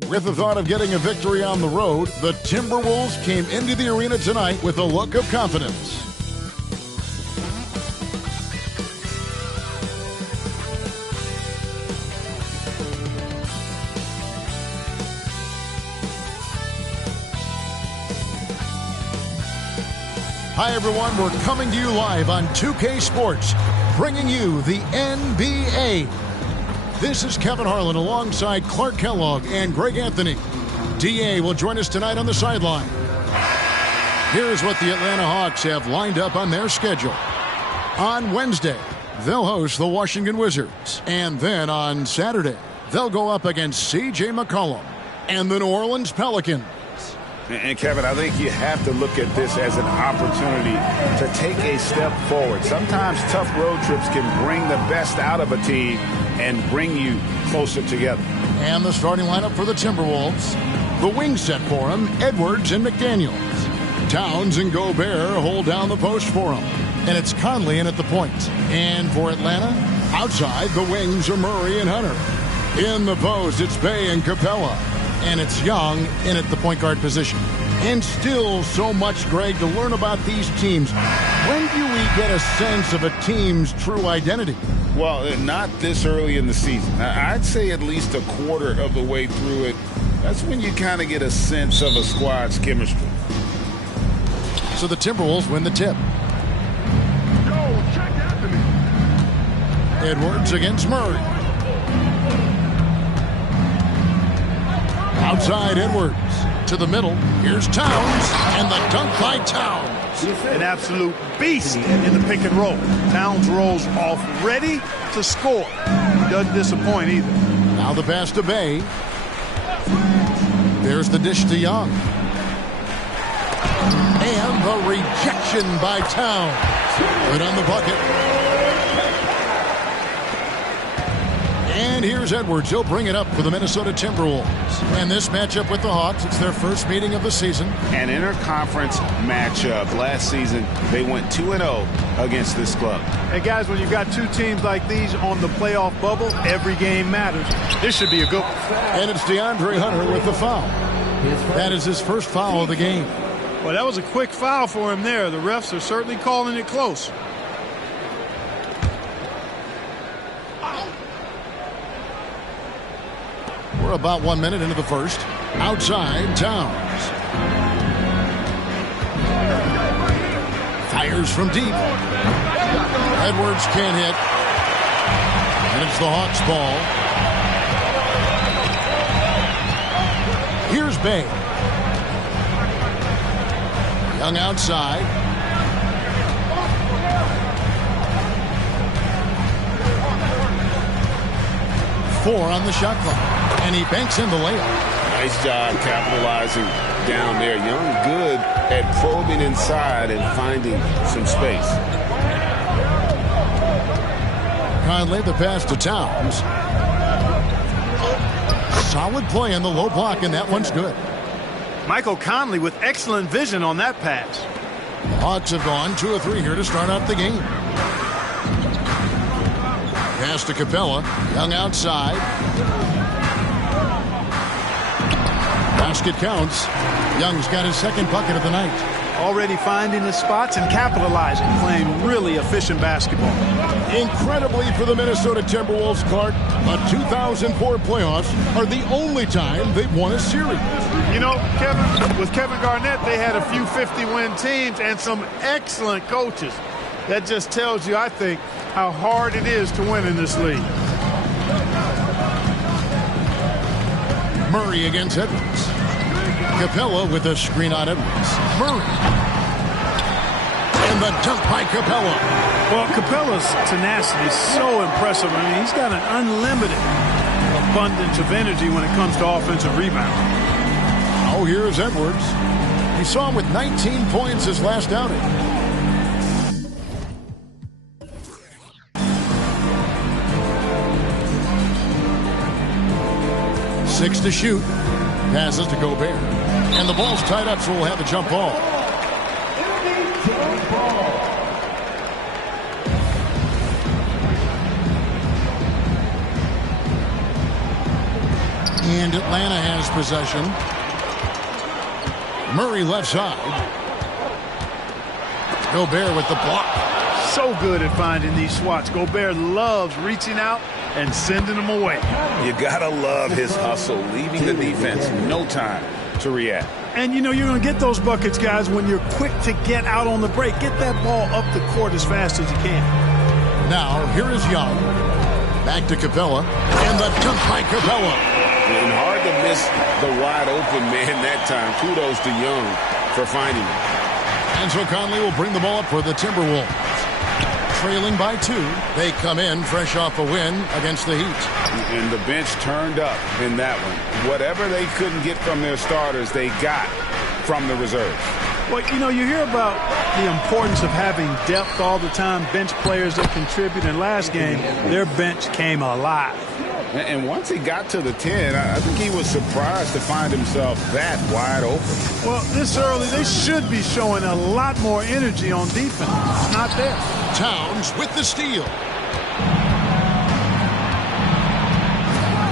With the thought of getting a victory on the road, the Timberwolves came into the arena tonight with a look of confidence. Hi everyone, we're coming to you live on 2K Sports, bringing you the NBA. This is Kevin Harlan alongside Clark Kellogg and Greg Anthony. DA will join us tonight on the sideline. Here's what the Atlanta Hawks have lined up on their schedule. On Wednesday, they'll host the Washington Wizards. And then on Saturday, they'll go up against C.J. McCollum and the New Orleans Pelicans. And Kevin, I think you have to look at this as an opportunity to take a step forward. Sometimes tough road trips can bring the best out of a team and bring you closer together. And the starting lineup for the Timberwolves. The wing set for them, Edwards and McDaniels. Towns and Gobert hold down the post for them. And it's Conley in at the point. And for Atlanta, outside the wings are Murray and Hunter. In the post, it's Bey and Capella. And it's Young in at the point guard position. And still so much, Greg, to learn about these teams. When do we get a sense of a team's true identity? Well, not this early in the season. I'd say at least a quarter of the way through it. That's when you kind of get a sense of a squad's chemistry. So the Timberwolves win the tip. Edwards against Murray. Outside Edwards to the middle. Here's Towns and the dunk by Towns. An absolute beast in the pick and roll. Towns rolls off ready to score. He doesn't disappoint either. Now the pass to Bey. There's the dish to Young. And the rejection by Towns. Good on the bucket. And here's Edwards. He'll bring it up for the Minnesota Timberwolves. And this matchup with the Hawks, it's their first meeting of the season. An interconference matchup. Last season, they went 2-0 against this club. Hey, guys, when you've got two teams like these on the playoff bubble, every game matters. This should be a good one. And it's DeAndre Hunter with the foul. That is his first foul of the game. Well, that was a quick foul for him there. The refs are certainly calling it close. We're about 1 minute into the first. Outside, Towns. Fires from deep. Edwards can't hit. And it's the Hawks' ball. Here's Bey. Young outside. Four on the shot clock. And he banks in the layup. Nice job capitalizing down there. Young good at probing inside and finding some space. Conley, the pass to Towns. Solid play in the low block, and that one's good. Michael Conley with excellent vision on that pass. The Hawks have gone 2 of 3 here to start out the game. Pass to Capella. Young outside. Basket counts. Young's got his second bucket of the night. Already finding his spots and capitalizing, playing really efficient basketball. Incredibly for the Minnesota Timberwolves, Clark, the 2004 playoffs are the only time they've won a series. You know, Kevin, with Kevin Garnett, they had a few 50-win teams and some excellent coaches. That just tells you, I think, how hard it is to win in this league. Murray against Edwards. Capella with a screen on Edwards. Murray. And the dunk by Capella. Well, Capella's tenacity is so impressive. I mean, he's got an unlimited abundance of energy when it comes to offensive rebound. Oh, here's Edwards. We saw him with 19 points his last outing. Six to shoot. Passes to Gobert. And the ball's tied up, so we'll have a jump ball. And And Atlanta has possession. Murray left side. Gobert with the block. So good at finding these swats. Gobert loves reaching out and sending them away. You gotta love his hustle, leaving the defense no time to react. And, you know, you're going to get those buckets, guys, when you're quick to get out on the break. Get that ball up the court as fast as you can. Now, here is Young. Back to Capella. And the dunk by Capella. And hard to miss the wide open man that time. Kudos to Young for finding him. And so Conley will bring the ball up for the Timberwolves. Trailing by 2. They come in fresh off a win against the Heat. And the bench turned up in that one. Whatever they couldn't get from their starters, they got from the reserves. Well, you know, you hear about the importance of having depth all the time, bench players that contribute. In last game, their bench came alive. And once he got to the 10, I think he was surprised to find himself that wide open. Well, this early, they should be showing a lot more energy on defense. Not there. Towns with the steal.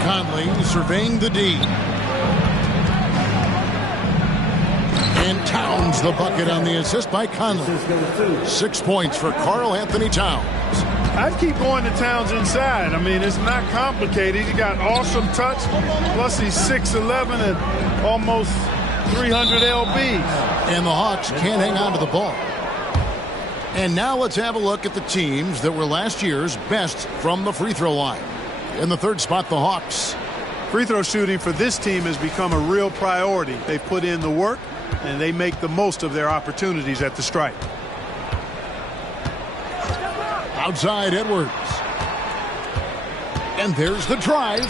Conley surveying the D. And Towns the bucket on the assist by Conley. 6 points for Karl Anthony Towns. I'd keep going to Towns inside. I mean, it's not complicated. He got awesome touch. Plus, he's 6'11" and almost 300 lbs. And the Hawks can't hang on to the ball. And now let's have a look at the teams that were last year's best from the free throw line. In the third spot, the Hawks. Free throw shooting for this team has become a real priority. They put in the work, and they make the most of their opportunities at the stripe. Outside Edwards. And there's the drive.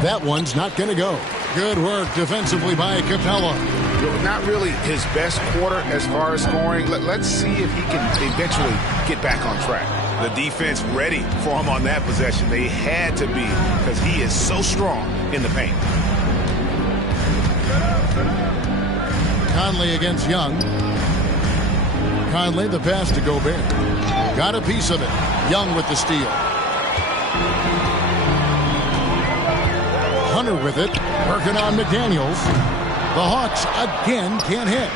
That one's not going to go. Good work defensively by Capella. Not really his best quarter as far as scoring. Let's see if he can eventually get back on track. The defense ready for him on that possession. They had to be because he is so strong in the paint. Conley against Young. Conley the pass to Gobert. Got a piece of it. Young with the steal. Hunter with it. Working on McDaniels. The Hawks again can't hit.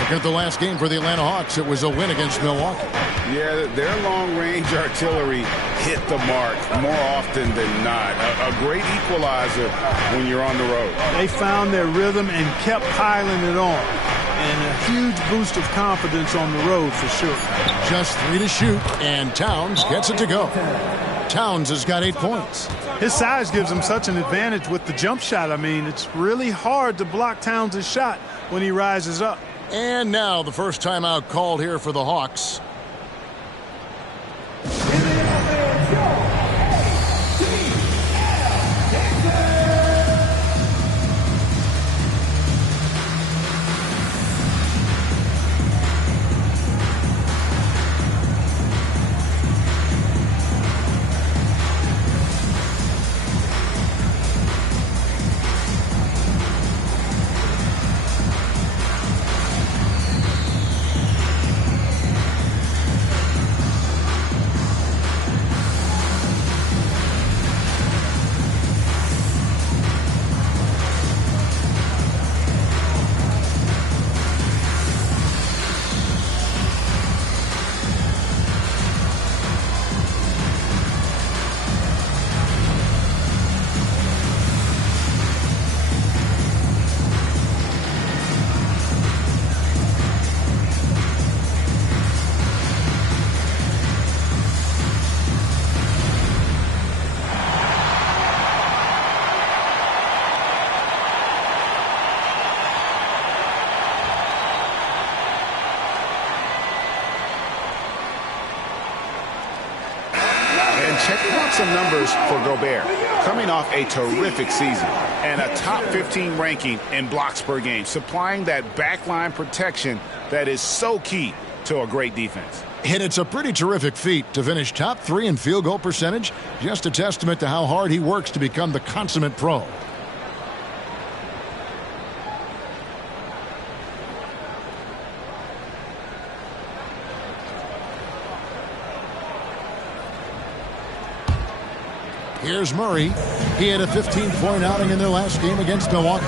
Looking at the last game for the Atlanta Hawks, it was a win against Milwaukee. Yeah, their long-range artillery hit the mark more often than not. A great equalizer when you're on the road. They found their rhythm and kept piling it on. And a huge boost of confidence on the road for sure. Just 3 to shoot, and Towns gets it to go. Towns has got 8 points. His size gives him such an advantage with the jump shot. I mean, it's really hard to block Towns' shot when he rises up. And now the first timeout called here for the Hawks. Checking out some numbers for Gobert. Coming off a terrific season and a top 15 ranking in blocks per game, supplying that backline protection that is so key to a great defense. And it's a pretty terrific feat to finish top 3 in field goal percentage. Just a testament to how hard he works to become the consummate pro. Here's Murray. He had a 15-point outing in their last game against Milwaukee.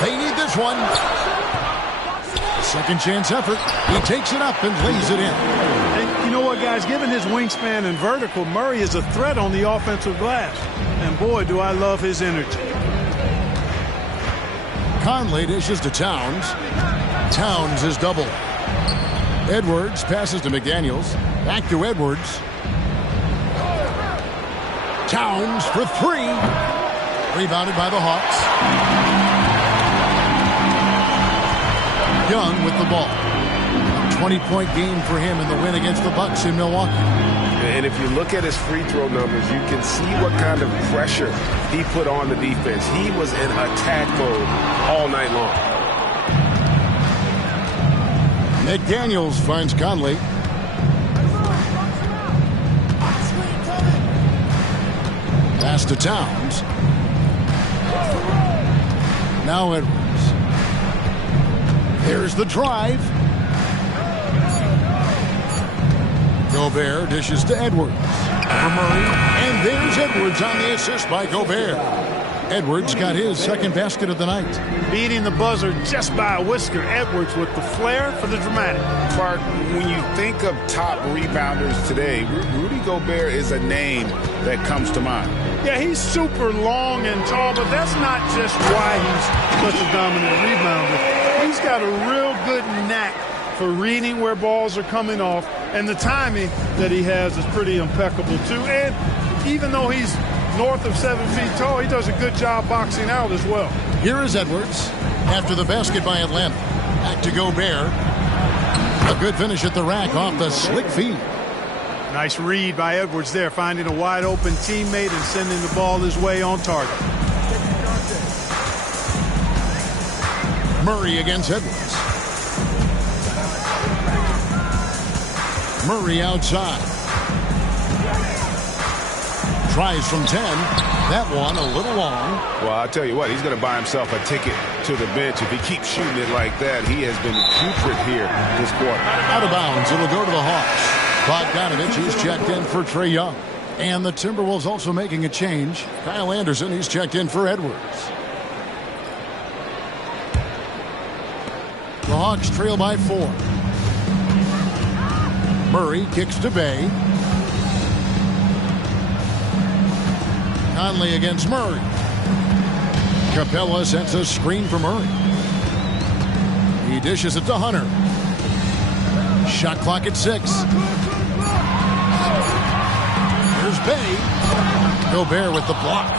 They need this one. Second chance effort. He takes it up and lays it in. And you know what, guys? Given his wingspan and vertical, Murray is a threat on the offensive glass. And boy, do I love his energy. Conley dishes to Towns. Towns is double. Edwards passes to McDaniels. Back to Edwards. Towns for three. Rebounded by the Hawks. Young with the ball. A 20-point game for him in the win against the Bucks in Milwaukee. And if you look at his free throw numbers, you can see what kind of pressure he put on the defense. He was in attack mode all night long. McDaniels finds Conley. Pass to Towns. Now Edwards. There's the drive. Gobert dishes to Edwards. For Murray. And there's Edwards on the assist by Gobert. Edwards got his second basket of the night. Beating the buzzer just by a whisker. Edwards with the flair for the dramatic. Clark, when you think of top rebounders today, Rudy Gobert is a name that comes to mind. Yeah, he's super long and tall, but that's not just why he's such a dominant rebounder. He's got a real good knack for reading where balls are coming off, and the timing that he has is pretty impeccable too. And even though he's north of 7 feet tall, he does a good job boxing out as well. Here is Edwards after the basket by Atlanta. Back to Gobert. A good finish at the rack off the slick feed. Nice read by Edwards there, finding a wide open teammate and sending the ball his way on target. Murray against Edwards. Murray outside. Tries from 10. That one a little long. Well, I'll tell you what, he's going to buy himself a ticket to the bench. If he keeps shooting it like that, he has been putrid here this quarter. Out of bounds. It'll go to the Hawks. Bogdanovich is checked in for Trae Young. And the Timberwolves also making a change. Kyle Anderson, he's checked in for Edwards. The Hawks trail by 4. Murray kicks to Bay. Conley against Murray. Capella sends a screen for Murray. He dishes it to Hunter. Shot clock at 6. Here's Bay. Gobert with the block.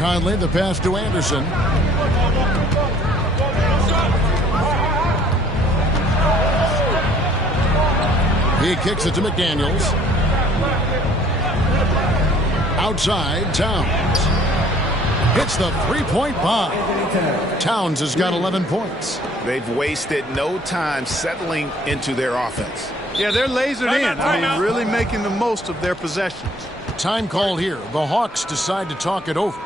Conley the pass to Anderson. He kicks it to McDaniels. Outside, Towns. Hits the three-point bomb. Towns has got 11 points. They've wasted no time settling into their offense. Yeah, they're lasered in. I mean, really making the most of their possessions. Time called here. The Hawks decide to talk it over.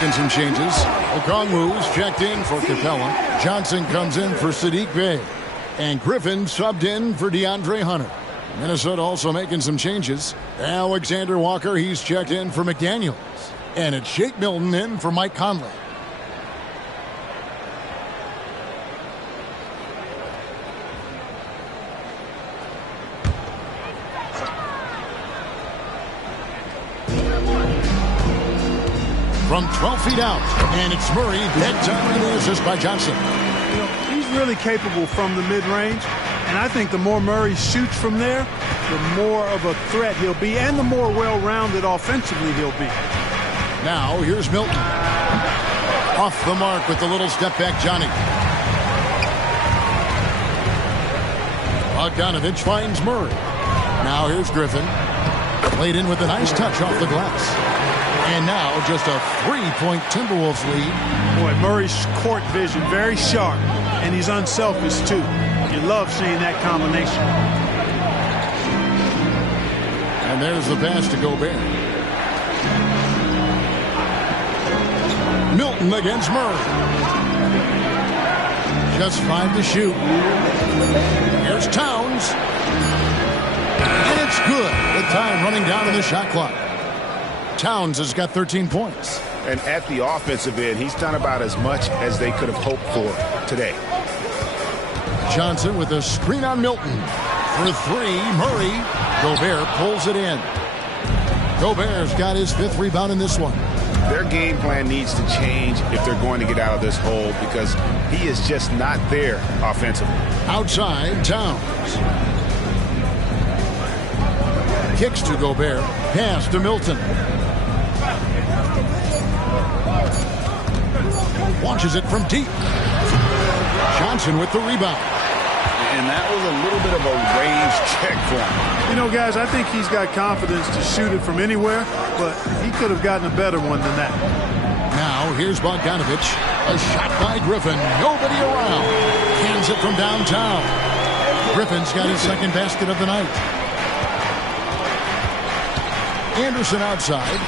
making some changes. Okongwu's checked in for Capella. Johnson comes in for Sadiq Bey. And Griffin subbed in for DeAndre Hunter. Minnesota also making some changes. Alexander Walker, he's checked in for McDaniels. And it's Shake Milton in for Mike Conley. From 12 feet out, and it's Murray. That time the assist by Johnson. You know, he's really capable from the mid-range, and I think the more Murray shoots from there, the more of a threat he'll be, and the more well-rounded offensively he'll be. Now, here's Milton. Off the mark with the little step back, Johnny. Bogdanovich finds Murray. Now here's Griffin. Played in with a nice touch off the glass. And now just a 3-point Timberwolves lead. Boy, Murray's court vision very sharp, and he's unselfish too. You love seeing that combination. And there's the pass to Gobert. Milton against Murray. Just 5 to shoot. Here's Towns. And it's good. The time running down to the shot clock. Towns has got 13 points. And at the offensive end, he's done about as much as they could have hoped for today. Johnson with a screen on Milton. For 3, Murray. Gobert pulls it in. Gobert's got his 5th rebound in this one. Their game plan needs to change if they're going to get out of this hole because he is just not there offensively. Outside, Towns. Kicks to Gobert. Pass to Milton. Launches it from deep. Johnson with the rebound. And that was a little bit of a range check for him. You know, guys, I think he's got confidence to shoot it from anywhere, but he could have gotten a better one than that. Now, here's Bogdanovich. A shot by Griffin. Nobody around. Hands it from downtown. Griffin's got his 2nd basket of the night. Anderson outside.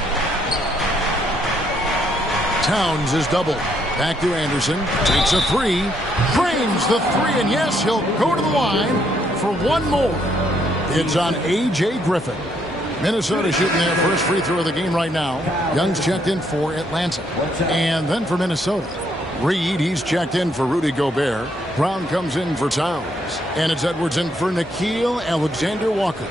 Towns is doubled. Back to Anderson. Takes a 3. Frames the 3, and yes, he'll go to the line for one more. It's on A.J. Griffin. Minnesota shooting their first free throw of the game right now. Young's checked in for Atlanta. And then for Minnesota, Reed, he's checked in for Rudy Gobert. Brown comes in for Towns. And it's Edwards in for Nickeil Alexander-Walker.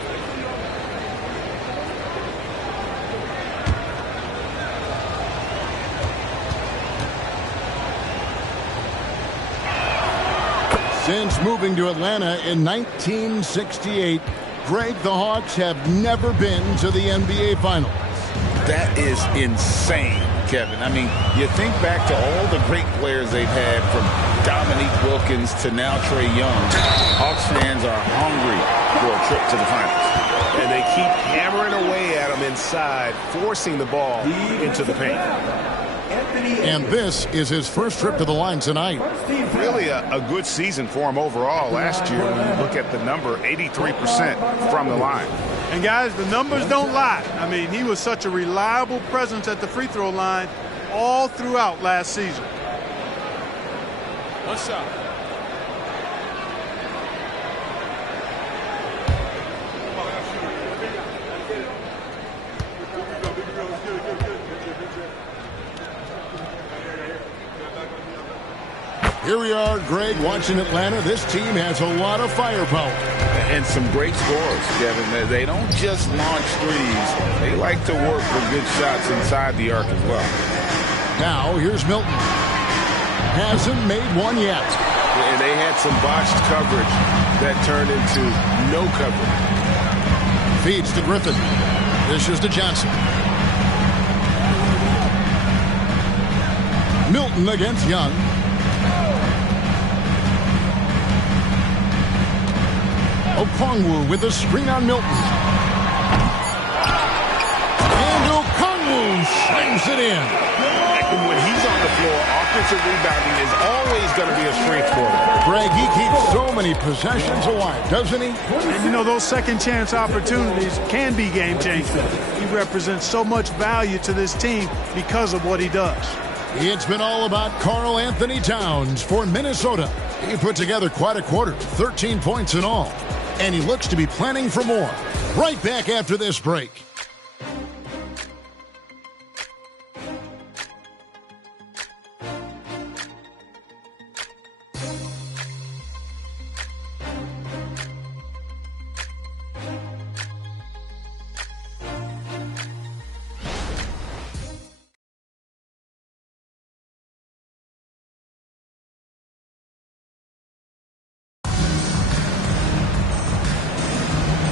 Since moving to Atlanta in 1968, Greg, the Hawks have never been to the NBA Finals. That is insane, Kevin. I mean, you think back to all the great players they've had, from Dominique Wilkins to now Trae Young. Hawks fans are hungry for a trip to the finals. And they keep hammering away at them inside, forcing the ball into the paint. And this is his first trip to the line tonight. Really a good season for him overall last year when you look at the number, 83% from the line. And, guys, the numbers don't lie. I mean, he was such a reliable presence at the free throw line all throughout last season. One shot. Here we are, Greg, watching Atlanta. This team has a lot of firepower. And some great scorers, Kevin. They don't just launch threes. They like to work for good shots inside the arc as well. Now, here's Milton. Hasn't made one yet. And they had some botched coverage that turned into no coverage. Feeds to Griffin. Dishes to Johnson. Milton against Young. Okongwu with a screen on Milton. And Okongwu slams it in. And when he's on the floor, offensive rebounding is always going to be a strength for him. Greg, he keeps so many possessions alive, doesn't he? And, you know, those second chance opportunities can be game changing. represents so much value to this team because of what he does. It's been all about Karl Anthony Towns for Minnesota. He put together quite a quarter, 13 points in all. And he looks to be planning for more. Right back after this break.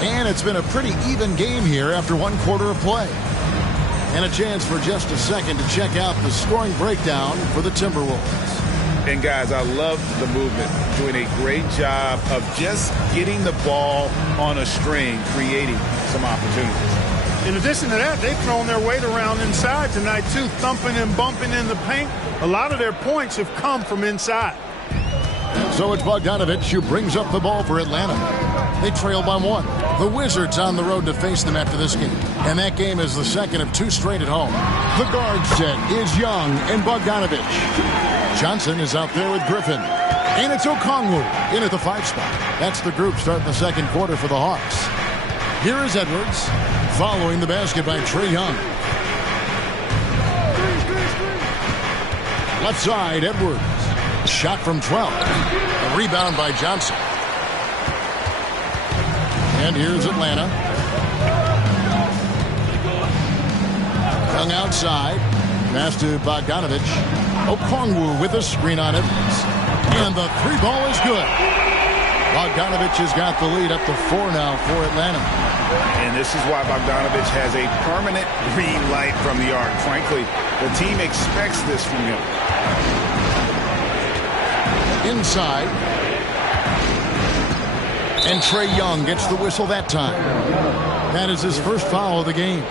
And it's been a pretty even game here after one quarter of play. And a chance for just a second to check out the scoring breakdown for the Timberwolves. And, guys, I love the movement. Doing a great job of just getting the ball on a string, creating some opportunities. In addition to that, they've thrown their weight around inside tonight, too, thumping and bumping in the paint. A lot of their points have come from inside. So it's Bogdanovic who brings up the ball for Atlanta. They trail by one. The Wizards on the road to face them after this game. And that game is the second of two straight at home. The guard set is Young and Bogdanovic. Johnson is out there with Griffin. And it's Okongwu in at the 5 spot. That's the group starting the second quarter for the Hawks. Here is Edwards following the basket by Trae Young. Left side, Edwards. Shot from 12. A rebound by Johnson. And here's Atlanta. Young outside. Pass to Bogdanovic. Okongwu with a screen on Edwards. And the 3-ball is good. Bogdanovic has got the lead up to 4 now for Atlanta. And this is why Bogdanovic has a permanent green light from the arc. Frankly, the team expects this from him. Inside. And Trae Young gets the whistle that time. That is his first foul of the game.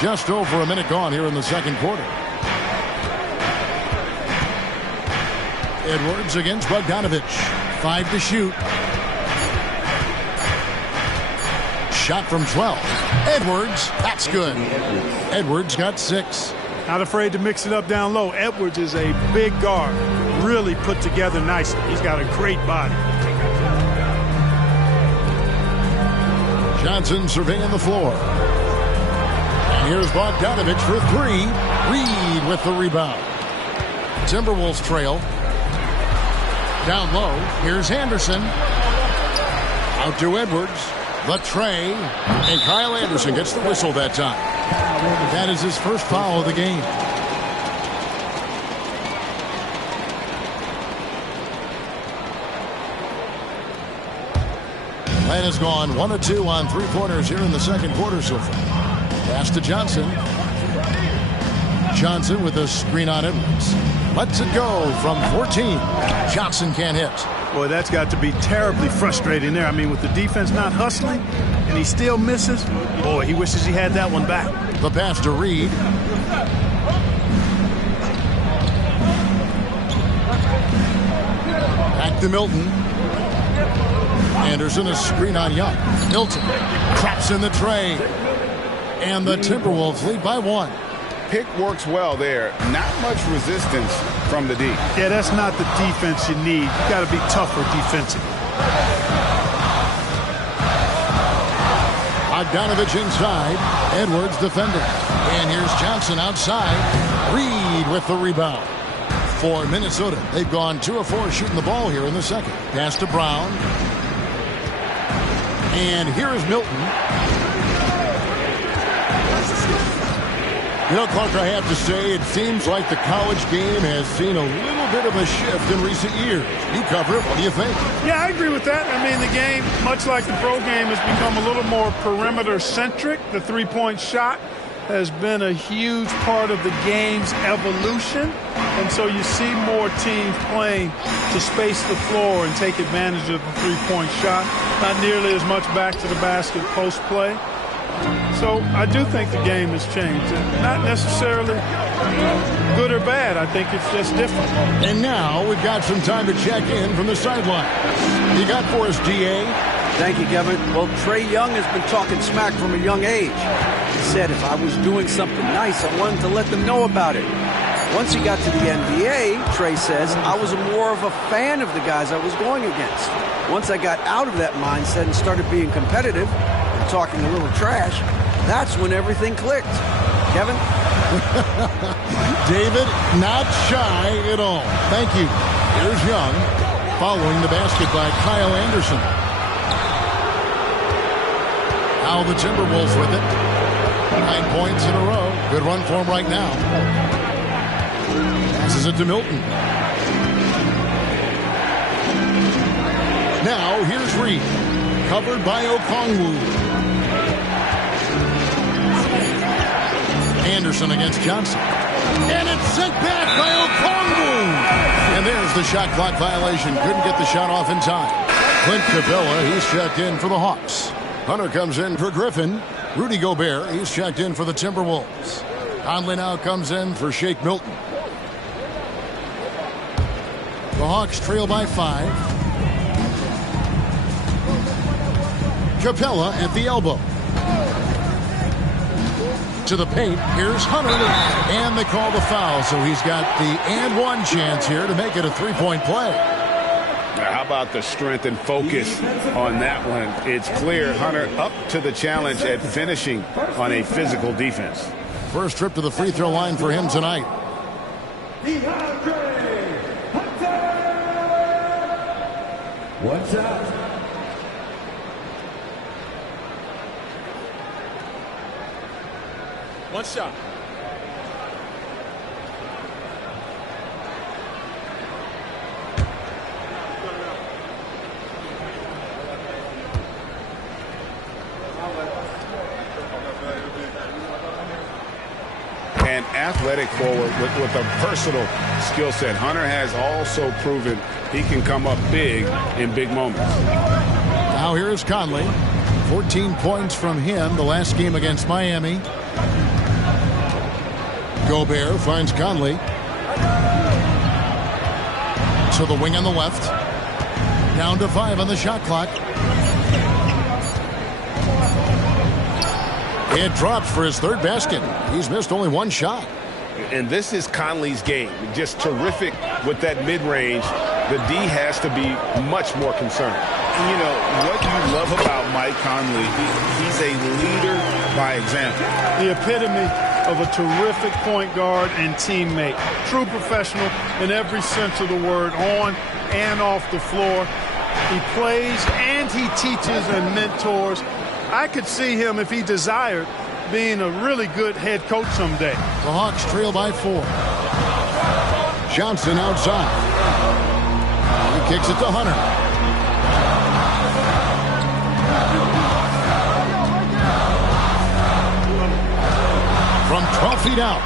Just over a minute gone here in the second quarter. Edwards against Bogdanovic. 5 to shoot. Shot from 12. Edwards, that's good. Edwards got 6. Not afraid to mix it up down low. Edwards is a big guard. Really put together nicely. He's got a great body. Johnson surveying the floor. And here's Bogdanovic for 3. Reed with the rebound. Timberwolves trail. Down low, here's Anderson. Out to Edwards. The Trae. And Kyle Anderson gets the whistle that time. That is his first foul of the game. Atlanta's gone 1 of 2 on 3-pointers here in the second quarter so far. Pass to Johnson. Johnson with a screen on Edwards. Lets it go from 14. Johnson can't hit. Boy, that's got to be terribly frustrating there. I mean, with the defense not hustling and he still misses, boy, he wishes he had that one back. The pass to Reed. Back to Milton. Anderson, a screen on Young. Milton traps in the Trae. And the Timberwolves lead by 1. Pick works well there. Not much resistance from the D. Yeah, that's not the defense you need. You got to be tougher defensive. Bogdanovic inside. Edwards defending. And here's Johnson outside. Reed with the rebound. For Minnesota, they've gone 2 of 4 shooting the ball here in the second. Pass to Brown. And here is Milton. You know, Clark, I have to say, it seems like the college game has seen a little bit of a shift in recent years. You cover it. What do you think? Yeah, I agree with that. I mean, the game, much like the pro game, has become a little more perimeter-centric. The three-point shot has been a huge part of the game's evolution. And so you see more teams playing to space the floor and take advantage of the three-point shot. Not nearly as much back to the basket post play. So I do think the game has changed. Not necessarily good or bad. I think it's just different. And now we've got some time to check in from the sideline. You got for us, DA? Thank you, Kevin. Well, Trae Young has been talking smack from a young age. He said if I was doing something nice, I wanted to let them know about it. Once he got to the NBA, Trae says, I was more of a fan of the guys I was going against. Once I got out of that mindset and started being competitive and talking a little trash, that's when everything clicked. Kevin? David, not shy at all. Thank you. Here's Young, following the basket by Kyle Anderson. Now the Timberwolves with it. 9 points in a row. Good run for him right now. Passes it to Milton. Now here's Reed. Covered by Okongwu. Anderson against Johnson. And it's sent back by Okongwu. And there's the shot clock violation. Couldn't get the shot off in time. Clint Capella, he's checked in for the Hawks. Hunter comes in for Griffin. Rudy Gobert, he's checked in for the Timberwolves. Conley now comes in for Shake Milton. The Hawks trail by 5. Capella at the elbow. To the paint, here's Hunter, and they call the foul, so he's got the and one chance here to make it a three-point play. Now, how about the strength and focus on that one? It's clear Hunter up to the challenge at finishing on a physical defense. First trip to the free throw line for him tonight. What's up? One shot. An athletic forward with a versatile skill set. Hunter has also proven he can come up big in big moments. Now here's Conley. 14 points from him the last game against Miami. Gobert finds Conley. To the wing on the left. Down to 5 on the shot clock. It drops for his third basket. He's missed only one shot. And this is Conley's game. Just terrific with that mid-range. The D has to be much more concerned. And you know, what you love about Mike Conley, he's a leader by example. The epitome of a terrific point guard and teammate. True professional in every sense of the word, on and off the floor. He plays and he teaches and mentors. I could see him, if he desired, being a really good head coach someday. The Hawks trail by 4. Johnson outside. He kicks it to Hunter. From 12 feet out.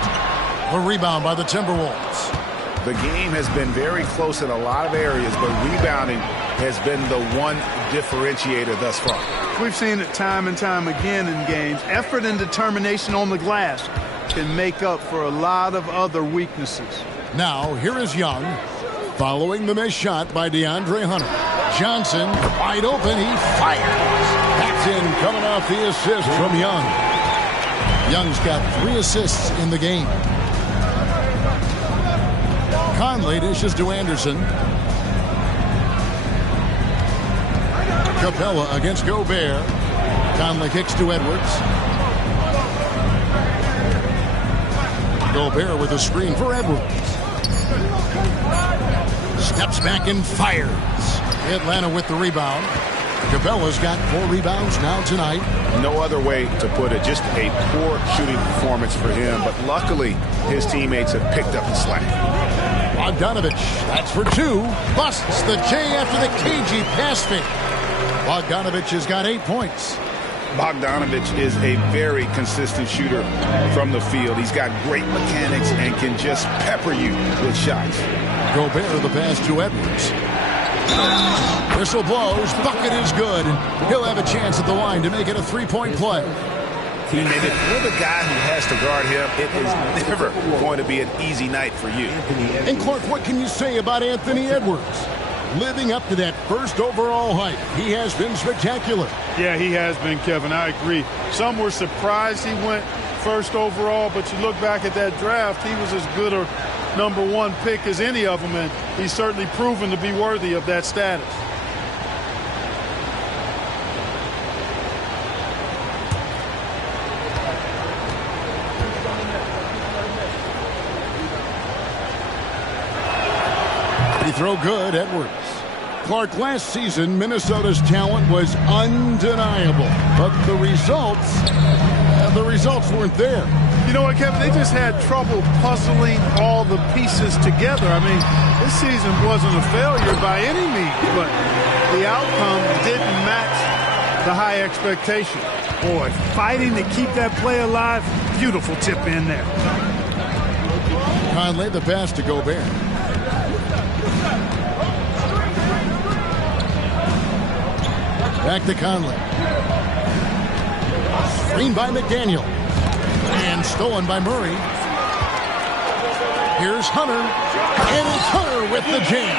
A rebound by the Timberwolves. The game has been very close in a lot of areas, but rebounding has been the one differentiator thus far. We've seen it time and time again in games. Effort and determination on the glass can make up for a lot of other weaknesses. Now, here is Young, following the missed shot by DeAndre Hunter. Johnson, wide open, he fires. That's in, coming off the assist from Young. Young's got 3 assists in the game. Conley dishes to Anderson. Capella against Gobert. Conley kicks to Edwards. Gobert with a screen for Edwards. Steps back and fires. Atlanta with the rebound. Capella's got 4 rebounds now tonight. No other way to put it. Just a poor shooting performance for him. But luckily, his teammates have picked up the slack. Bogdanovich, that's for 2. Busts the J after the cagey pass fake. Bogdanovich has got 8 points. Bogdanovich is a very consistent shooter from the field. He's got great mechanics and can just pepper you with shots. Gobert the pass to Edwards. Whistle blows. Bucket is good. He'll have a chance at the line to make it a 3-point play. teammate. If you're the guy who has to guard him, it is never going to be an easy night for you. And Clark, what can you say about Anthony Edwards? Living up to that first overall hype, he has been spectacular. Yeah, he has been, Kevin. I agree. Some were surprised he went first overall, but you look back at that draft, he was as good a #1 pick as any of them, and he's certainly proven to be worthy of that status. He throw good, Edwards. Clark, last season, Minnesota's talent was undeniable, but the results weren't there. You know what, Kevin? They just had trouble puzzling all the pieces together. I mean, this season wasn't a failure by any means, but the outcome didn't match the high expectation. Boy, fighting to keep that play alive, beautiful tip in there. Conley, the pass to Gobert. Back to Conley. Screen by McDaniel. And stolen by Murray. Here's Hunter. And it's Hunter with the jam.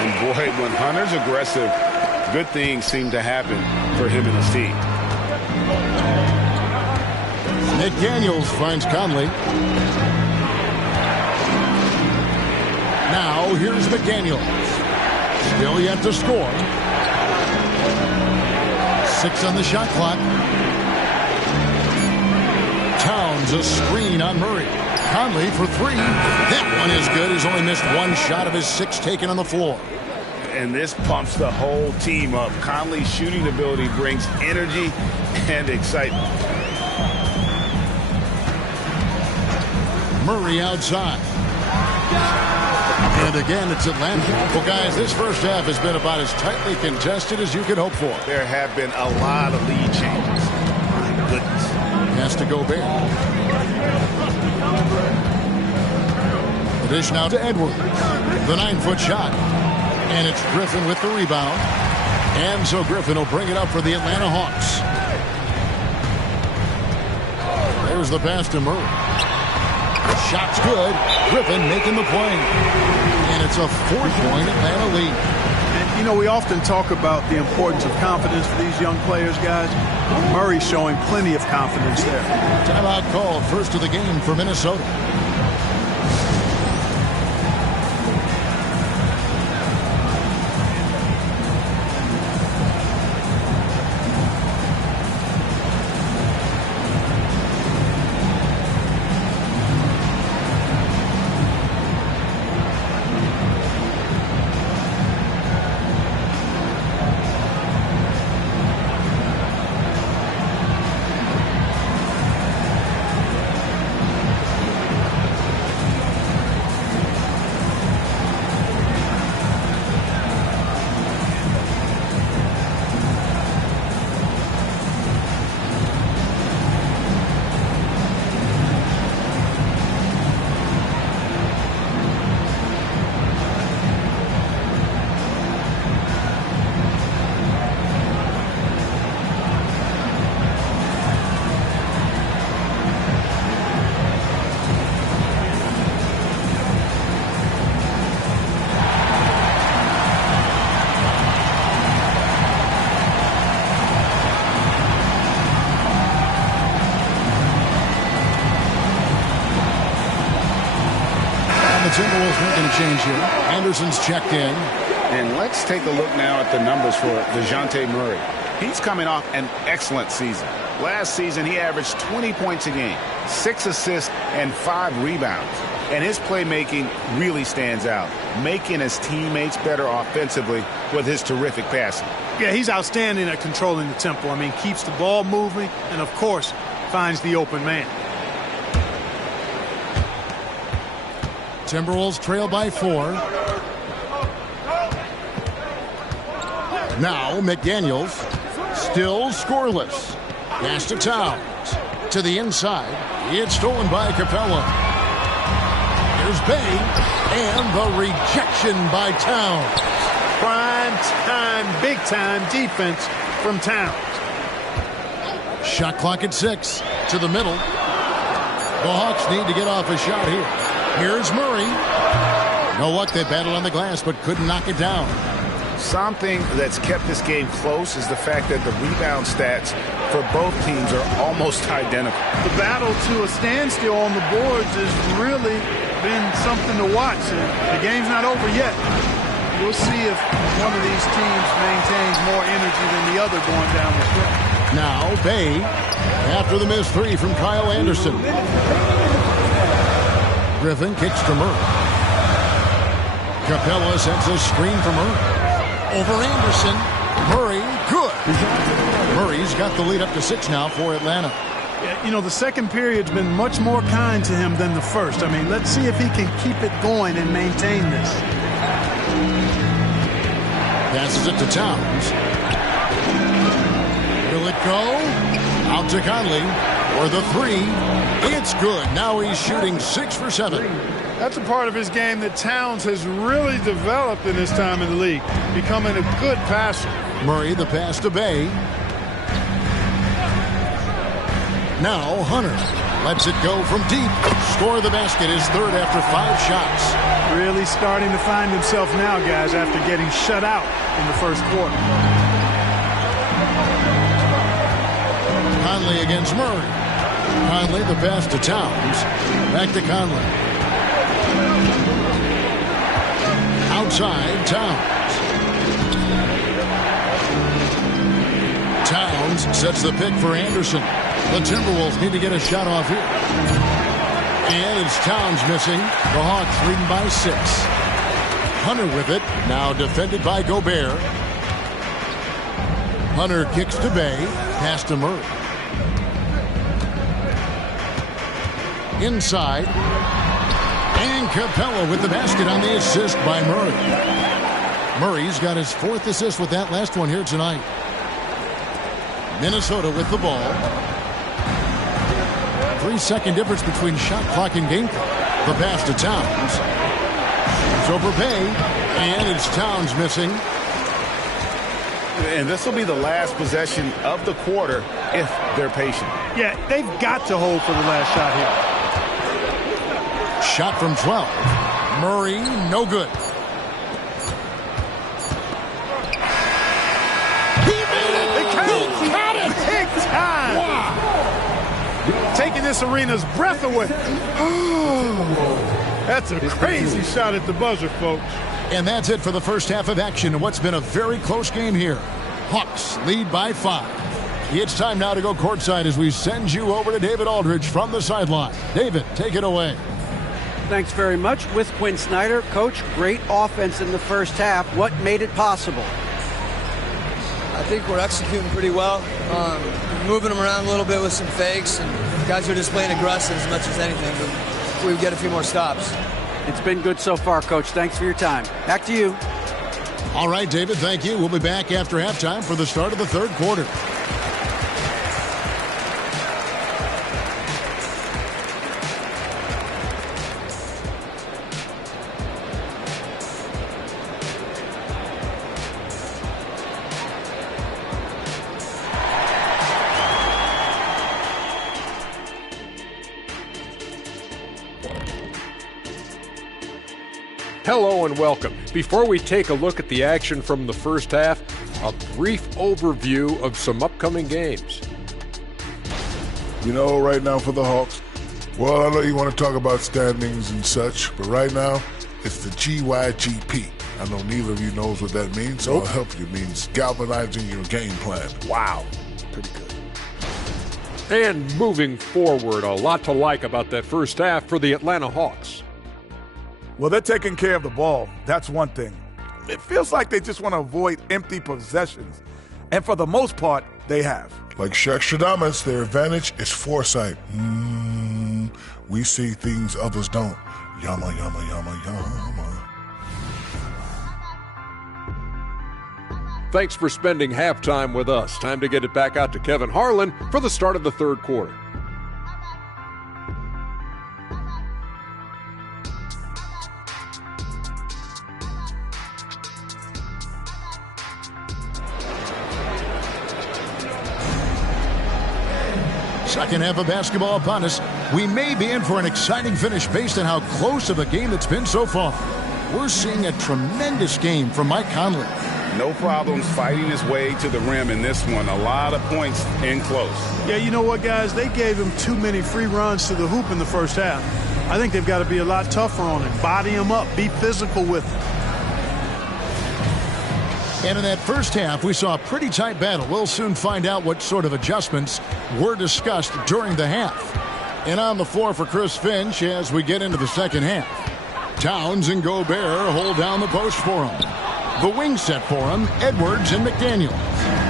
And boy, when Hunter's aggressive, good things seem to happen for him and his team. McDaniels finds Conley. Now here's McDaniels. Still yet to score. 6 on the shot clock. Towns a screen on Murray. Conley for 3. That one is good. He's only missed 1 shot of his 6 taken on the floor. And this pumps the whole team up. Conley's shooting ability brings energy and excitement. Murray outside. And again, it's Atlanta. Well, guys, this first half has been about as tightly contested as you could hope for. There have been a lot of lead changes. My goodness. Has to go Bear. The dish now to Edwards. The 9-foot shot. And it's Griffin with the rebound. And so Griffin will bring it up for the Atlanta Hawks. There's the pass to Murray. The shot's good. Griffin making the play. And it's a 4-point Atlanta lead. And, you know, we often talk about the importance of confidence for these young players, guys. Murray's showing plenty of confidence there. Timeout called, first of the game for Minnesota. Timberwolves making a change here. Anderson's checked in. And let's take a look now at the numbers for DeJounte Murray. He's coming off an excellent season. Last season, he averaged 20 points a game, 6 assists, and 5 rebounds. And his playmaking really stands out, making his teammates better offensively with his terrific passing. Yeah, he's outstanding at controlling the tempo. I mean, keeps the ball moving and, of course, finds the open man. Timberwolves trail by 4. Now McDaniels still scoreless. Pass to Towns. To the inside. It's stolen by Capella. Here's Bay. And the rejection by Towns. Prime time, big time defense from Towns. Shot clock at 6. To the middle. The Hawks need to get off a shot here. Here's Murray. No luck. They battled on the glass but couldn't knock it down. Something that's kept this game close is the fact that the rebound stats for both teams are almost identical. The battle to a standstill on the boards has really been something to watch. The game's not over yet. We'll see if one of these teams maintains more energy than the other going down the stretch. Now Bay, after the missed 3 from Kyle Anderson. Griffin kicks to Murray. Capella sends a screen for Murray. Over Anderson. Murray, good. Murray's got the lead up to 6 now for Atlanta. Yeah, you know, the second period's been much more kind to him than the first. I mean, let's see if he can keep it going and maintain this. Passes it to Towns. Will it go? Out to Conley for the 3. It's good. Now he's shooting 6 for 7. That's a part of his game that Towns has really developed in his time in the league, becoming a good passer. Murray, the pass to Bay. Now Hunter lets it go from deep. Score the basket, his third after 5 shots. Really starting to find himself now, guys, after getting shut out in the first quarter. Conley against Murray. Conley, the pass to Towns. Back to Conley. Outside, Towns. Towns sets the pick for Anderson. The Timberwolves need to get a shot off here. And it's Towns missing. The Hawks leading by 6. Hunter with it. Now defended by Gobert. Hunter kicks to Bay. Pass to Murray. Inside. And Capella with the basket on the assist by Murray. Murray's got his 4th assist with that last one here tonight. Minnesota with the ball. 3-second difference between shot clock and game clock. The pass to Towns. It's over Bay. And it's Towns missing. And this will be the last possession of the quarter if they're patient. Yeah, they've got to hold for the last shot here. Shot from 12. Murray, no good. He made it! He got it! Big time! Wow. Taking this arena's breath away. That's a crazy shot at the buzzer, folks. And that's it for the first half of action in what's been a very close game here. Hawks lead by 5. It's time now to go courtside as we send you over to David Aldridge from the sideline. David, take it away. Thanks very much. With Quinn Snyder. Coach, great offense in the first half. What made it possible? I think we're executing pretty well. Moving them around a little bit with some fakes, and guys are just playing aggressive as much as anything. But we get a few more stops. It's been good so far, Coach. Thanks for your time. Back to you. All right, David, thank you. We'll be back after halftime for the start of the third quarter. Hello and welcome. Before we take a look at the action from the first half, a brief overview of some upcoming games. You know, right now for the Hawks, well, I know you want to talk about standings and such, but right now, it's the GYGP. I know neither of you knows what that means, so I'll help you. It means galvanizing your game plan. Wow. Pretty good. And moving forward, a lot to like about that first half for the Atlanta Hawks. Well, they're taking care of the ball. That's one thing. It feels like they just want to avoid empty possessions. And for the most part, they have. Like Shaqstradamus, their advantage is foresight. We see things others don't. Yama, yama, yama, yama. Thanks for spending halftime with us. Time to get it back out to Kevin Harlan for the start of the third quarter. Second half of basketball upon us. We may be in for an exciting finish based on how close of a game it's been so far. We're seeing a tremendous game from Mike Conley. No problems fighting his way to the rim in this one. A lot of points in close. Yeah, you know what, guys? They gave him too many free runs to the hoop in the first half. I think they've got to be a lot tougher on him. Body him up. Be physical with him. And in that first half, we saw a pretty tight battle. We'll soon find out what sort of adjustments were discussed during the half. And on the floor for Chris Finch as we get into the second half. Towns and Gobert hold down the post for him. The wing set for him, Edwards and McDaniel.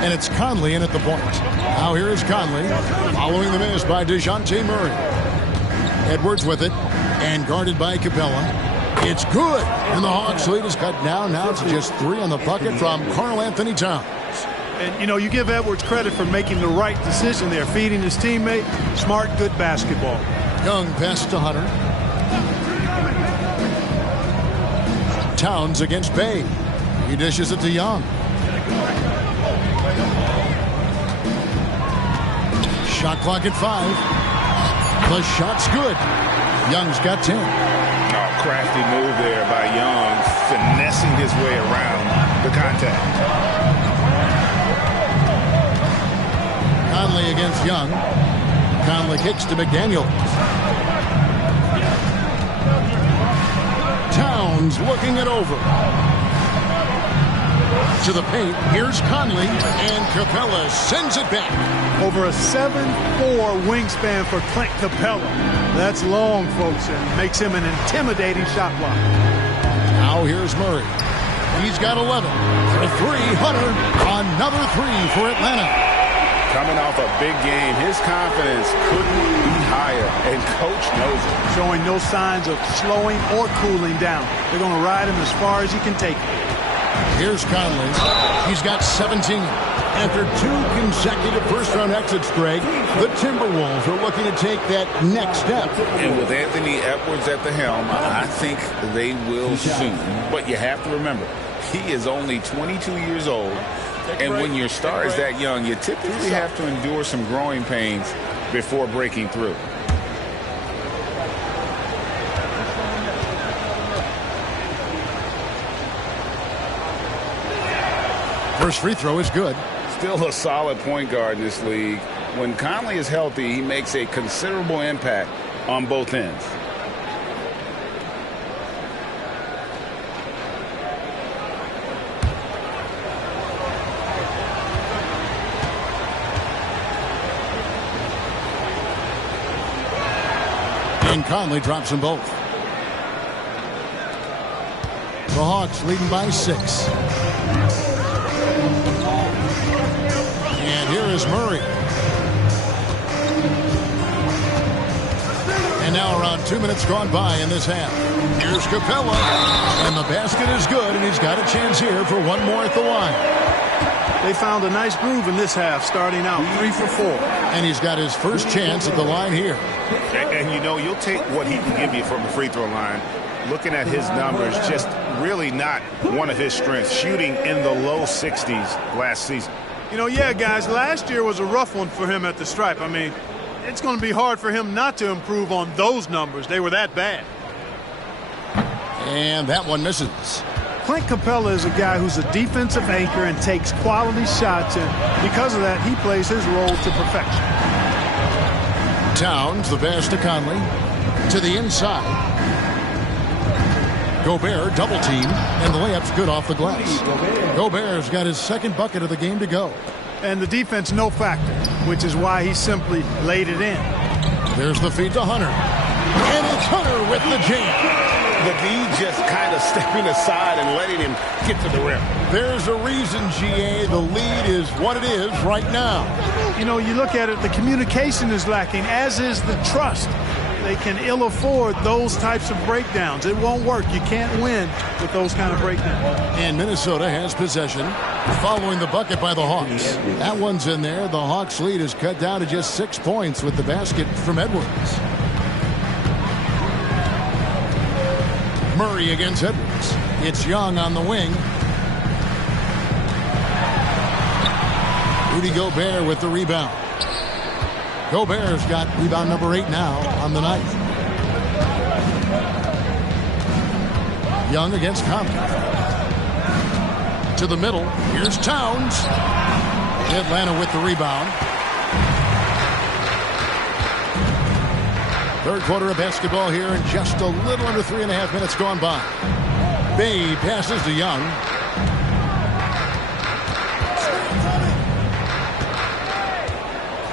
And it's Conley in at the point. Now here is Conley, following the miss by DeJounte Murray. Edwards with it, and guarded by Capella. It's good, and the Hawks lead is cut down now to just 3 on the bucket from Karl-Anthony Towns. And, you know, you give Edwards credit for making the right decision there, feeding his teammate. Smart, good basketball. Young pass to Hunter. Towns against Bay. He dishes it to Young. Shot clock at 5. The shot's good. Young's got 10. Crafty move there by Young, finessing his way around the contact. Conley against Young. Conley kicks to McDaniel. Towns looking it over. To the paint. Here's Conley, and Capella sends it back. Over a 7'4" wingspan for Clint Capella. That's long, folks, and makes him an intimidating shot blocker. Now here's Murray. He's got 11. For 3, Hunter. Another 3 for Atlanta. Coming off a big game, his confidence couldn't be higher, and Coach knows it. Showing no signs of slowing or cooling down. They're going to ride him as far as he can take it. Here's Conley. He's got 17. After 2 consecutive first-round exits, Greg, the Timberwolves are looking to take that next step. And with Anthony Edwards at the helm, I think they will soon. But you have to remember, he is only 22 years old. And when your star is that young, you typically have to endure some growing pains before breaking through. First free throw is good. Still a solid point guard in this league. When Conley is healthy, he makes a considerable impact on both ends. And Conley drops them both. The Hawks leading by 6. And here is Murray. And now around 2 minutes gone by in this half. Here's Capella. And the basket is good, and he's got a chance here for one more at the line. They found a nice groove in this half, starting out 3 for 4. And he's got his first chance at the line here. And you know, you'll take what he can give you from the free throw line. Looking at his numbers, just really not one of his strengths. Shooting in the low 60s last season. You know, yeah, guys, last year was a rough one for him at the stripe. I mean, it's going to be hard for him not to improve on those numbers. They were that bad. And that one misses. Clint Capella is a guy who's a defensive anchor and takes quality shots, and because of that, he plays his role to perfection. Towns, the pass to Conley. To the inside. Gobert double team, and the layup's good off the glass. Gobert's got his second bucket of the game to go. And the defense no factor, which is why he simply laid it in. There's the feed to Hunter. And it's Hunter with the jam. The D just kind of stepping aside and letting him get to the rim. There's a reason, GA, the lead is what it is right now. You know, you look at it, the communication is lacking, as is the trust. They can ill afford those types of breakdowns. It won't work. You can't win with those kind of breakdowns. And Minnesota has possession following the bucket by the Hawks. That one's in there. The Hawks lead is cut down to just 6 points with the basket from Edwards. Murray against Edwards. It's Young on the wing. Rudy Gobert with the rebound. Gobert's got rebound number 8 now on the night. Young against Compton. To the middle. Here's Towns. Atlanta with the rebound. Third quarter of basketball here, and just a little under 3.5 minutes gone by. Bay passes to Young.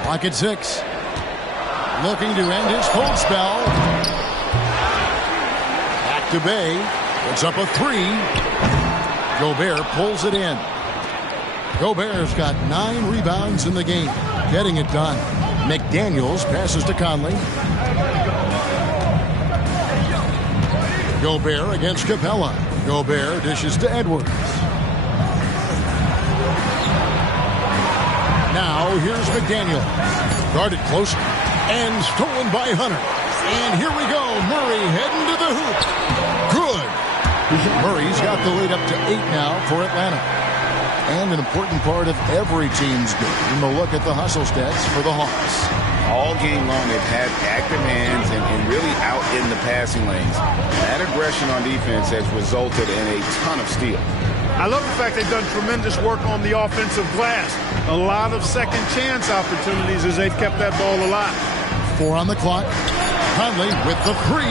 Clock at 6. Looking to end his cold spell. Back to Bay. It's up a 3. Gobert pulls it in. Gobert's got 9 rebounds in the game. Getting it done. McDaniels passes to Conley. Gobert against Capella. Gobert dishes to Edwards. Now here's McDaniel. Guarded close and stolen by Hunter. And here we go. Murray heading to the hoop. Good. Murray's got the lead up to 8 now for Atlanta. And an important part of every team's game. A look at the hustle stats for the Hawks. All game long, they've had active hands and really out in the passing lanes. That aggression on defense has resulted in a ton of steals. I love the fact they've done tremendous work on the offensive glass. A lot of second chance opportunities as they've kept that ball alive. 4 on the clock. Conley with the 3.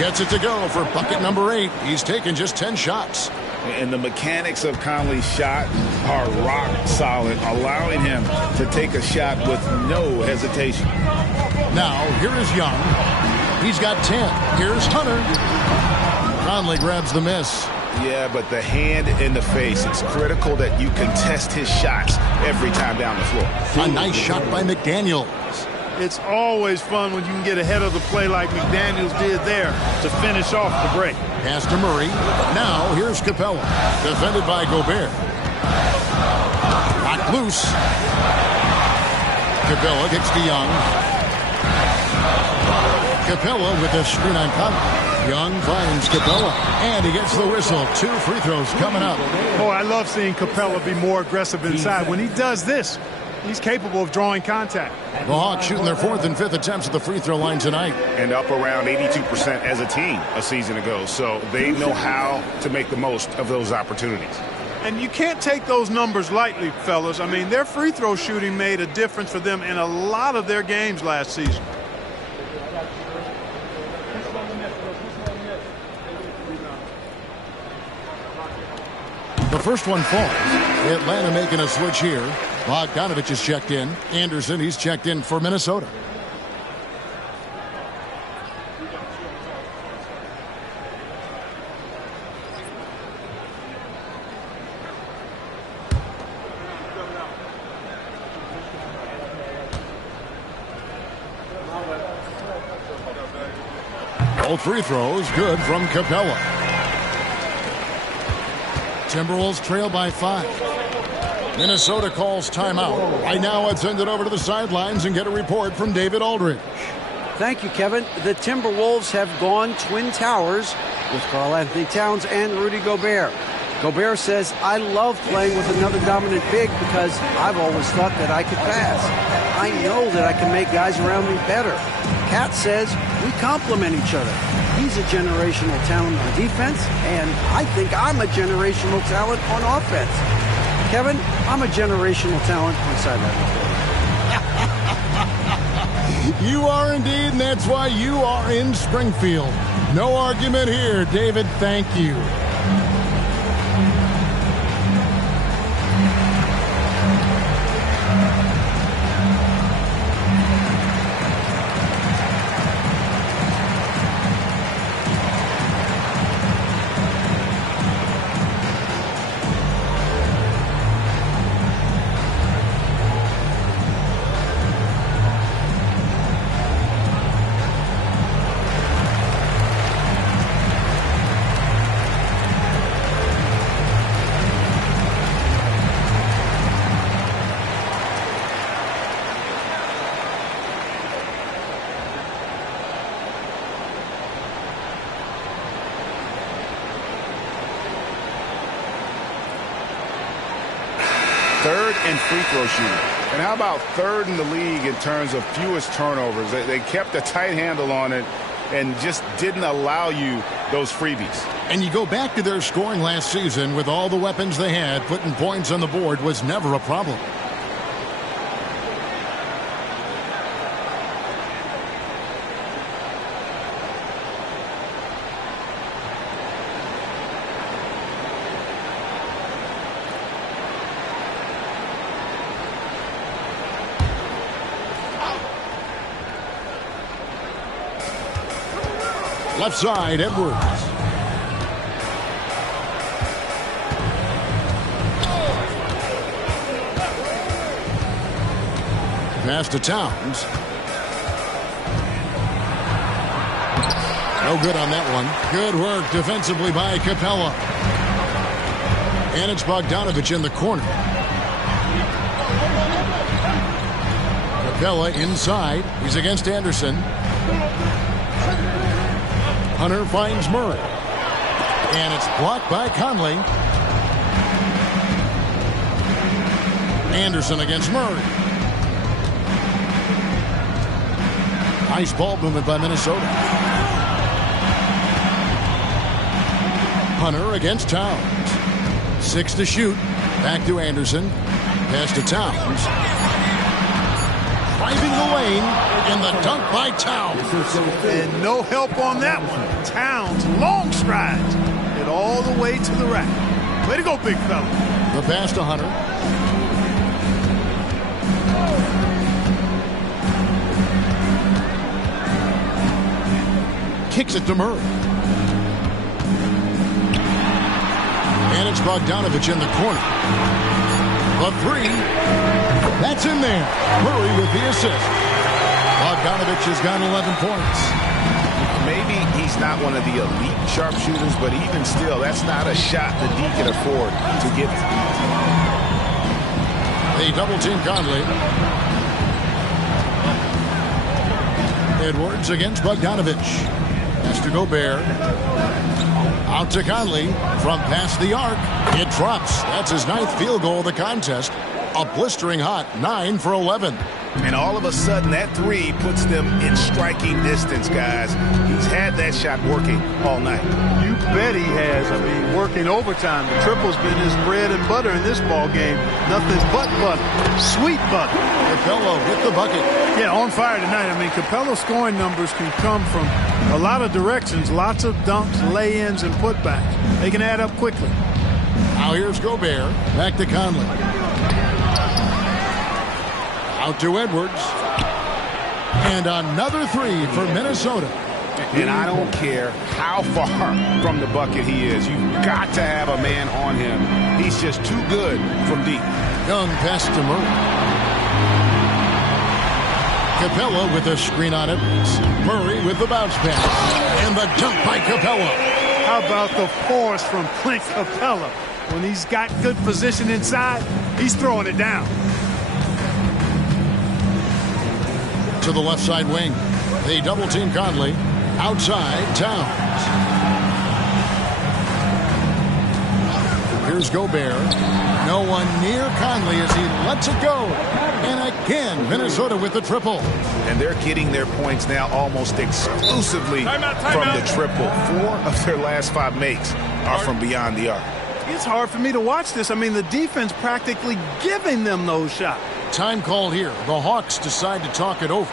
Gets it to go for bucket number 8. He's taken just 10 shots. And the mechanics of Conley's shot are rock solid, allowing him to take a shot with no hesitation. Now, here is Young. He's got 10. Here's Hunter. Conley grabs the miss. Yeah, but the hand in the face, it's critical that you contest his shots every time down the floor. A nice shot by McDaniels. It's always fun when you can get ahead of the play like McDaniels did there to finish off the break. Pass to Murray. Now here's Capella. Defended by Gobert. Knocked loose. Capella gets to Young. Capella with the screen on Conley. Young finds Capella, and he gets the whistle. 2 free throws coming up. Oh, I love seeing Capella be more aggressive inside. When he does this, he's capable of drawing contact. The Hawks shooting their 4th and 5th attempts at the free throw line tonight. And up around 82% as a team a season ago. So they know how to make the most of those opportunities. And you can't take those numbers lightly, fellas. I mean, their free throw shooting made a difference for them in a lot of their games last season. The first one falls. Atlanta making a switch here. Bogdanovich is checked in. Anderson, he's checked in for Minnesota. Both free throws good from Capella. Timberwolves trail by 5. Minnesota calls timeout. Right now, let's send it over to the sidelines and get a report from David Aldridge. Thank you, Kevin. The Timberwolves have gone Twin Towers with Karl-Anthony Towns and Rudy Gobert. Gobert says, I love playing with another dominant big because I've always thought that I could pass. I know that I can make guys around me better. Cat says, we complement each other. He's a generational talent on defense, and I think I'm a generational talent on offense. Kevin, I'm a generational talent on sideline. You are indeed, and that's why you are in Springfield. No argument here, David. Thank you. Third and free throw shooting. And how about third in the league in terms of fewest turnovers? They kept a tight handle on it and just didn't allow you those freebies. And you go back to their scoring last season with all the weapons they had, putting points on the board was never a problem. Left side, Edwards. Pass to Towns. No good on that one. Good work defensively by Capella. And it's Bogdanovich in the corner. Capella inside. He's against Anderson. Hunter finds Murray. And it's blocked by Conley. Anderson against Murray. Nice ball movement by Minnesota. Hunter against Towns. 6 to shoot. Back to Anderson. Pass to Towns. Driving the lane, and the dunk by Towns. And no help on that one. Towns, long strides. Get all the way to the rack. Way to go, big fella. The pass to Hunter. Kicks it to Murray. And it's Bogdanovich in the corner. A three. That's in there. Murray with the assist. Bogdanovich has got 11 points. Maybe he's not one of the elite sharpshooters, but even still, that's not a shot that he can afford to get. They double team Conley. Edwards against Bogdanovich. Pass to Gobert. Out to Conley from past the arc. It drops. That's his 9th field goal of the contest. A blistering hot 9 for 11. And all of a sudden, that three puts them in striking distance, guys. He's had that shot working all night. You bet he has. I mean, working overtime. The triple's been his bread and butter in this ball game. Nothing but butter. Sweet butter. Capella with the bucket. Yeah, on fire tonight. I mean, Capella's scoring numbers can come from a lot of directions. Lots of dunks, lay-ins, and putbacks. They can add up quickly. Now here's Gobert. Back to Conley. Out to Edwards. And another three for Minnesota. And I don't care how far from the bucket he is. You've got to have a man on him. He's just too good from deep. Young pass to Murray. Capella with a screen on Edwards. Murray with the bounce pass. And the dunk by Capella. How about the force from Clint Capella? When he's got good position inside, he's throwing it down. To the left side wing. They double team Conley. Outside, Towns. Here's Gobert. No one near Conley as he lets it go. And again, Minnesota with the triple. And they're getting their points now almost exclusively from the triple. 4 of their last 5 makes are from beyond the arc. It's hard for me to watch this. I mean, the defense practically giving them those shots. Time called here. The Hawks decide to talk it over.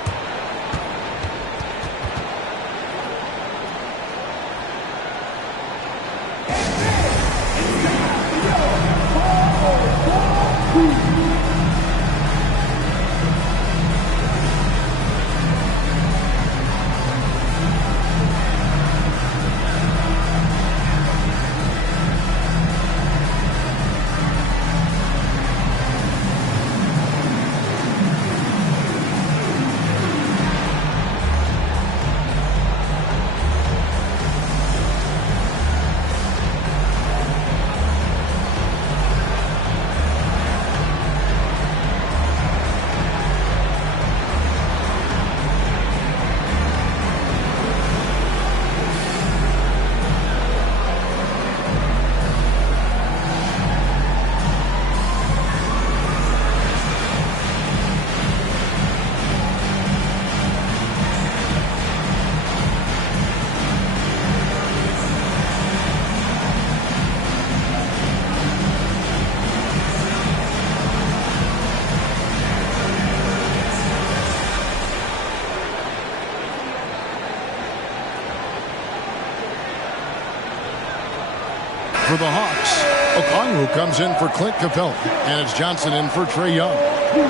for the Hawks. Okongwu comes in for Clint Capella, and it's Johnson in for Trae Young.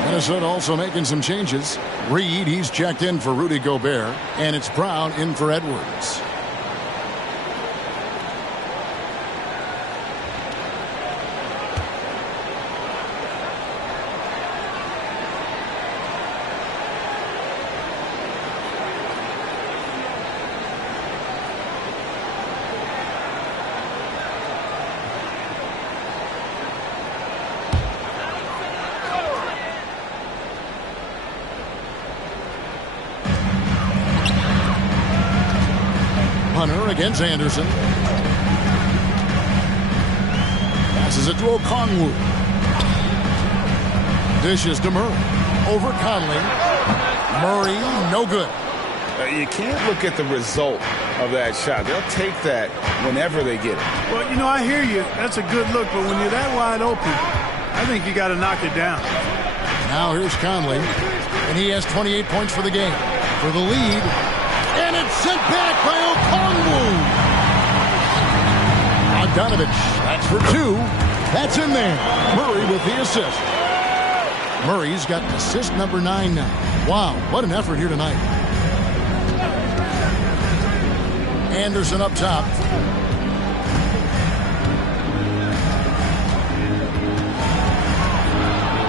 Minnesota also making some changes. Reed, he's checked in for Rudy Gobert, and it's Brown in for Edwards. Hunter against Anderson. Passes it to Okongwu. Dishes to Murray. Over Conley. Murray, no good. You can't look at the result of that shot. They'll take that whenever they get it. Well, you know, I hear you. That's a good look, but when you're that wide open, I think you got to knock it down. Now here's Conley, and he has 28 points for the game. For the lead, and it's sent back by Okongwu. Bogdanovich, that's for two. That's in there. Murray with the assist. Murray's got assist number 9 now. Wow, what an effort here tonight. Anderson up top.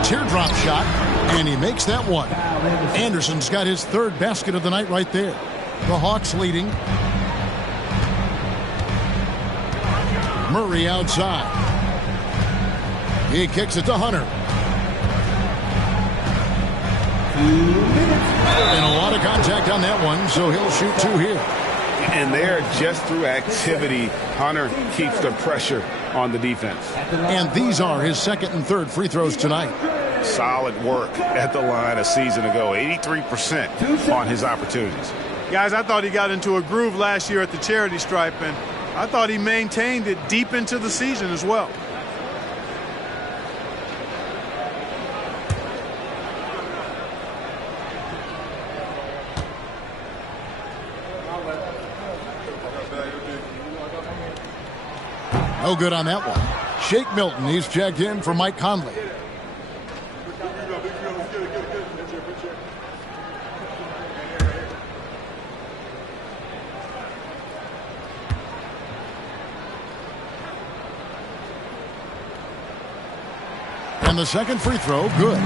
Teardrop shot, and he makes that one. Anderson's got his third basket of the night right there. The Hawks leading. Murray outside. He kicks it to Hunter. And a lot of contact on that one, so he'll shoot 2 here. And there, just through activity, Hunter keeps the pressure on the defense. And these are his second and third free throws tonight. Solid work at the line a season ago. 83% on his opportunities. Guys, I thought he got into a groove last year at the charity stripe, and I thought he maintained it deep into the season as well. No good on that one. Shake Milton, he's checked in for Mike Conley. And the second free throw, good.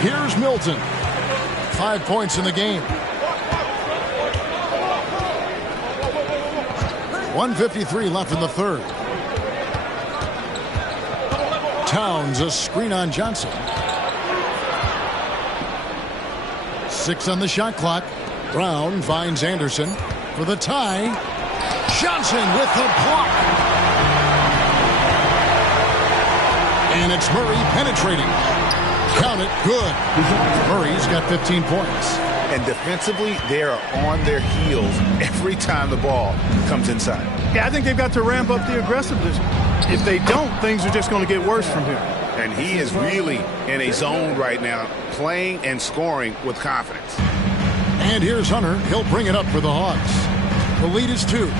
Here's Milton. 5 points in the game. 1:53 left in the third. Towns, a screen on Johnson. 6 on the shot clock. Brown finds Anderson for the tie. Johnson with the block. And it's Murray penetrating. Count it, good. Murray's got 15 points. And defensively, they are on their heels every time the ball comes inside. Yeah, I think they've got to ramp up the aggressiveness. If they don't, things are just going to get worse from here. And he is really in a zone right now, playing and scoring with confidence. And here's Hunter. He'll bring it up for the Hawks. The lead is 2.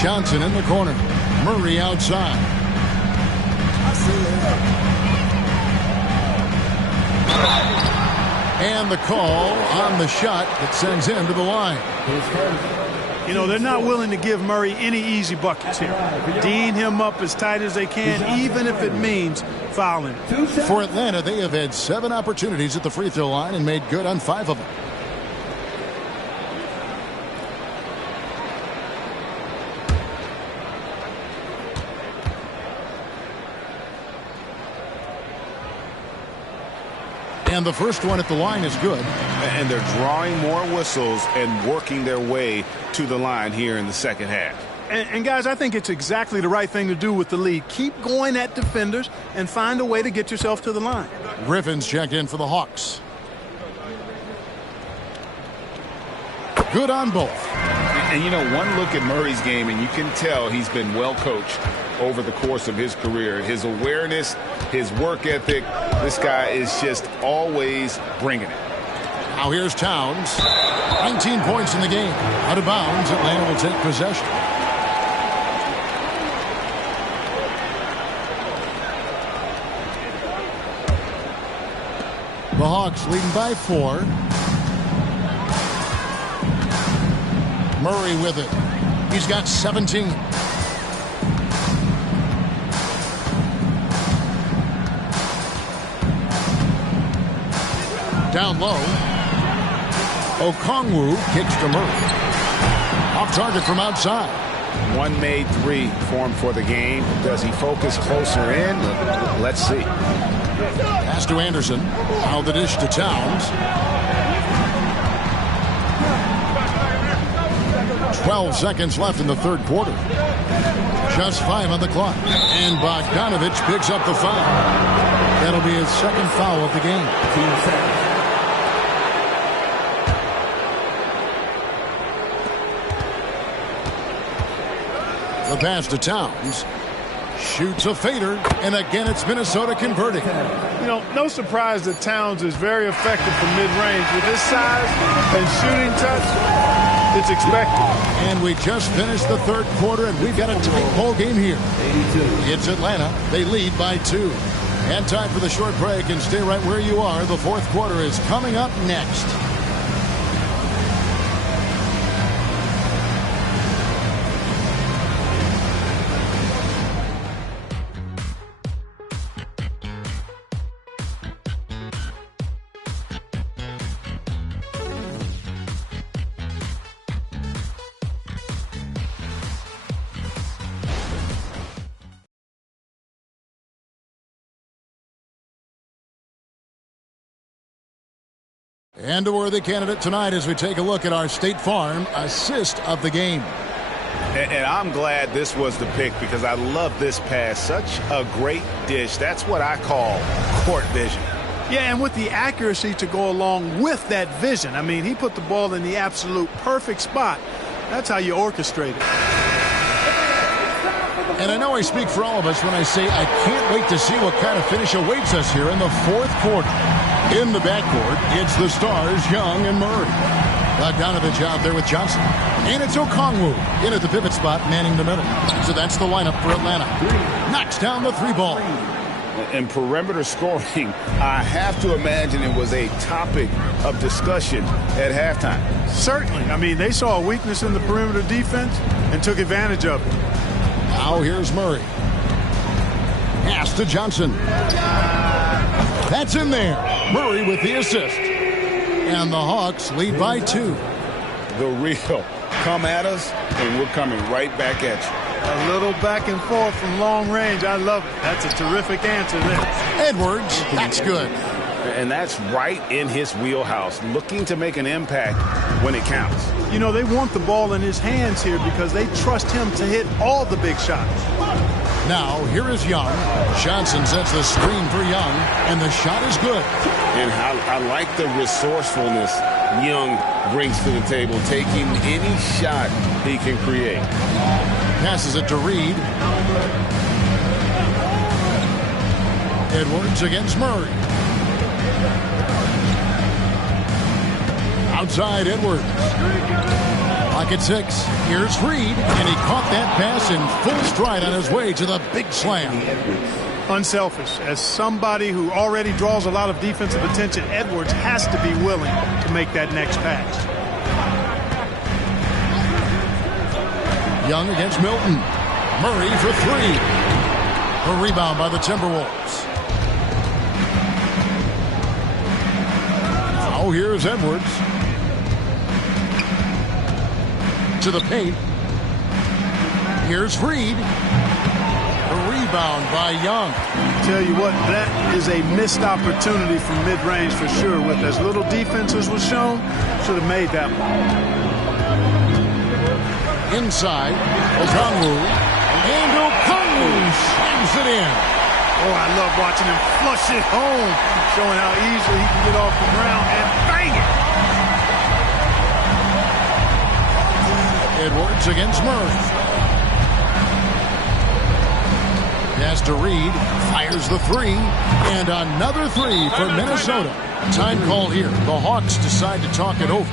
Johnson in the corner. Murray outside. And the call on the shot that sends him to the line. You know, they're not willing to give Murray any easy buckets here. D'ing him up as tight as they can, even if it means fouling. For Atlanta, they have had 7 opportunities at the free throw line and made good on 5 of them. And the first one at the line is good. And they're drawing more whistles and working their way to the line here in the second half. And guys, I think it's exactly the right thing to do with the lead. Keep going at defenders and find a way to get yourself to the line. Griffin's checked in for the Hawks. Good on both. And you know, one look at Murray's game, and you can tell he's been well coached over the course of his career. His awareness, his work ethic, this guy is just always bringing it. Now here's Towns. 19 points in the game. Out of bounds, Atlanta will take possession. The Hawks leading by 4. Murray with it. He's got 17. Down low. Okongwu kicks to Murray. Off target from outside. One made three for him for the game. Does he focus closer in? Let's see. Pass to Anderson. Now the dish to Towns. 12 seconds left in the third quarter. Just 5 on the clock. And Bogdanovich picks up the foul. That'll be his second foul of the game. The pass to Towns. Shoots a fader, and again it's Minnesota converting. You know, no surprise that Towns is very effective from mid-range. With his size and shooting touch, it's expected. And we just finished the third quarter, and we've got a tight ball game here. 82. It's Atlanta. They lead by 2. And time for the short break, and stay right where you are. The fourth quarter is coming up next. And a worthy candidate tonight as we take a look at our State Farm assist of the game. And I'm glad this was the pick because I love this pass. Such a great dish. That's what I call court vision. Yeah, and with the accuracy to go along with that vision. I mean, he put the ball in the absolute perfect spot. That's how you orchestrate it. And I know I speak for all of us when I say I can't wait to see what kind of finish awaits us here in the fourth quarter. In the backcourt, it's the stars, Young and Murray. Bogdanovich out there with Johnson. And it's Okongwu in at the pivot spot, manning the middle. So that's the lineup for Atlanta. Knocks down the 3 ball. In perimeter scoring, I have to imagine it was a topic of discussion at halftime. Certainly. I mean, they saw a weakness in the perimeter defense and took advantage of it. Now here's Murray. Pass to Johnson. That's in there. Murray with the assist. And the Hawks lead by 2. The real come at us, and we're coming right back at you. A little back and forth from long range. I love it. That's a terrific answer there. Edwards, that's good. And that's right in his wheelhouse, looking to make an impact when it counts. You know, they want the ball in his hands here because they trust him to hit all the big shots. Now, here is Young. Johnson sets the screen for Young, and the shot is good. And I like the resourcefulness Young brings to the table, taking any shot he can create. Passes it to Reed. Edwards against Murray. Outside Edwards. Lock at 6. Here's Reed, and he caught that pass in full stride on his way to the big slam. Unselfish. As somebody who already draws a lot of defensive attention, Edwards has to be willing to make that next pass. Young against Milton. Murray for 3. A rebound by the Timberwolves. Now here's Edwards. To the paint. Here's Reed. A rebound by Young. Tell you what, that is a missed opportunity from mid-range for sure. With as little defense as was shown, should have made that one. Inside, Okongwu. And Okongwu slams it in. Oh, I love watching him flush it home, showing how easily he can get off the ground and bang it. Edwards against Murray. Pass to Reed. Fires the 3. And another 3 for Minnesota. Time call here. The Hawks decide to talk it over.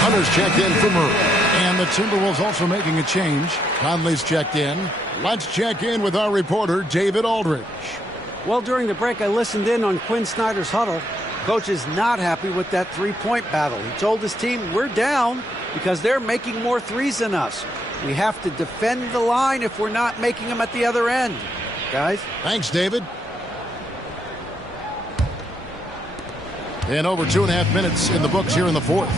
Hunter's checked in for Murray. And the Timberwolves also making a change. Conley's checked in. Let's check in with our reporter, David Aldridge. Well, during the break, I listened in on Quinn Snyder's huddle. Coach is not happy with that three-point battle. He told his team, we're down because they're making more threes than us. We have to defend the line if we're not making them at the other end. Guys? Thanks, David. And over 2.5 minutes in the books here in the fourth.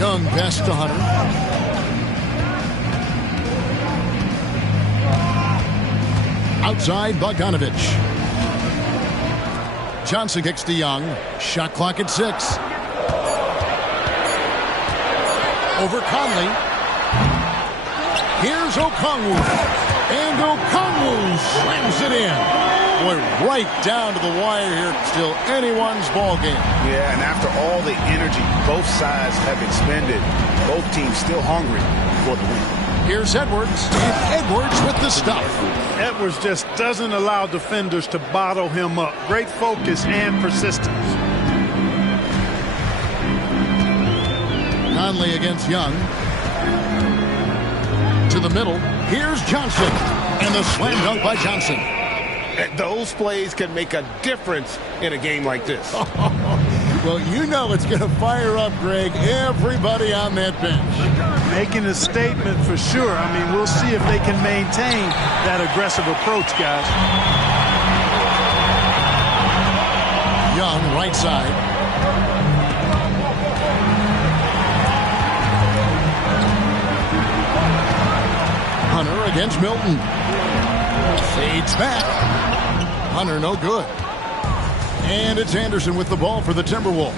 Young pass to Hunter. Outside, Bogdanovich. Johnson kicks to Young. Shot clock at 6. Over Conley. Here's Okongwu. And Okongwu slams it in. Boy, right down to the wire here. Still anyone's ball game. Yeah, and after all the energy both sides have expended, both teams still hungry for the win. Here's Edwards. And Edwards with the stuff. Edwards just doesn't allow defenders to bottle him up. Great focus and persistence. Conley against Young. To the middle. Here's Johnson. And the slam dunk by Johnson. Those plays can make a difference in a game like this. Well, you know it's going to fire up, Greg, everybody on that bench. Making a statement for sure. I mean, we'll see if they can maintain that aggressive approach, guys. Young, right side. Hunter against Milton. Fades back. Hunter, no good. And it's Anderson with the ball for the Timberwolves.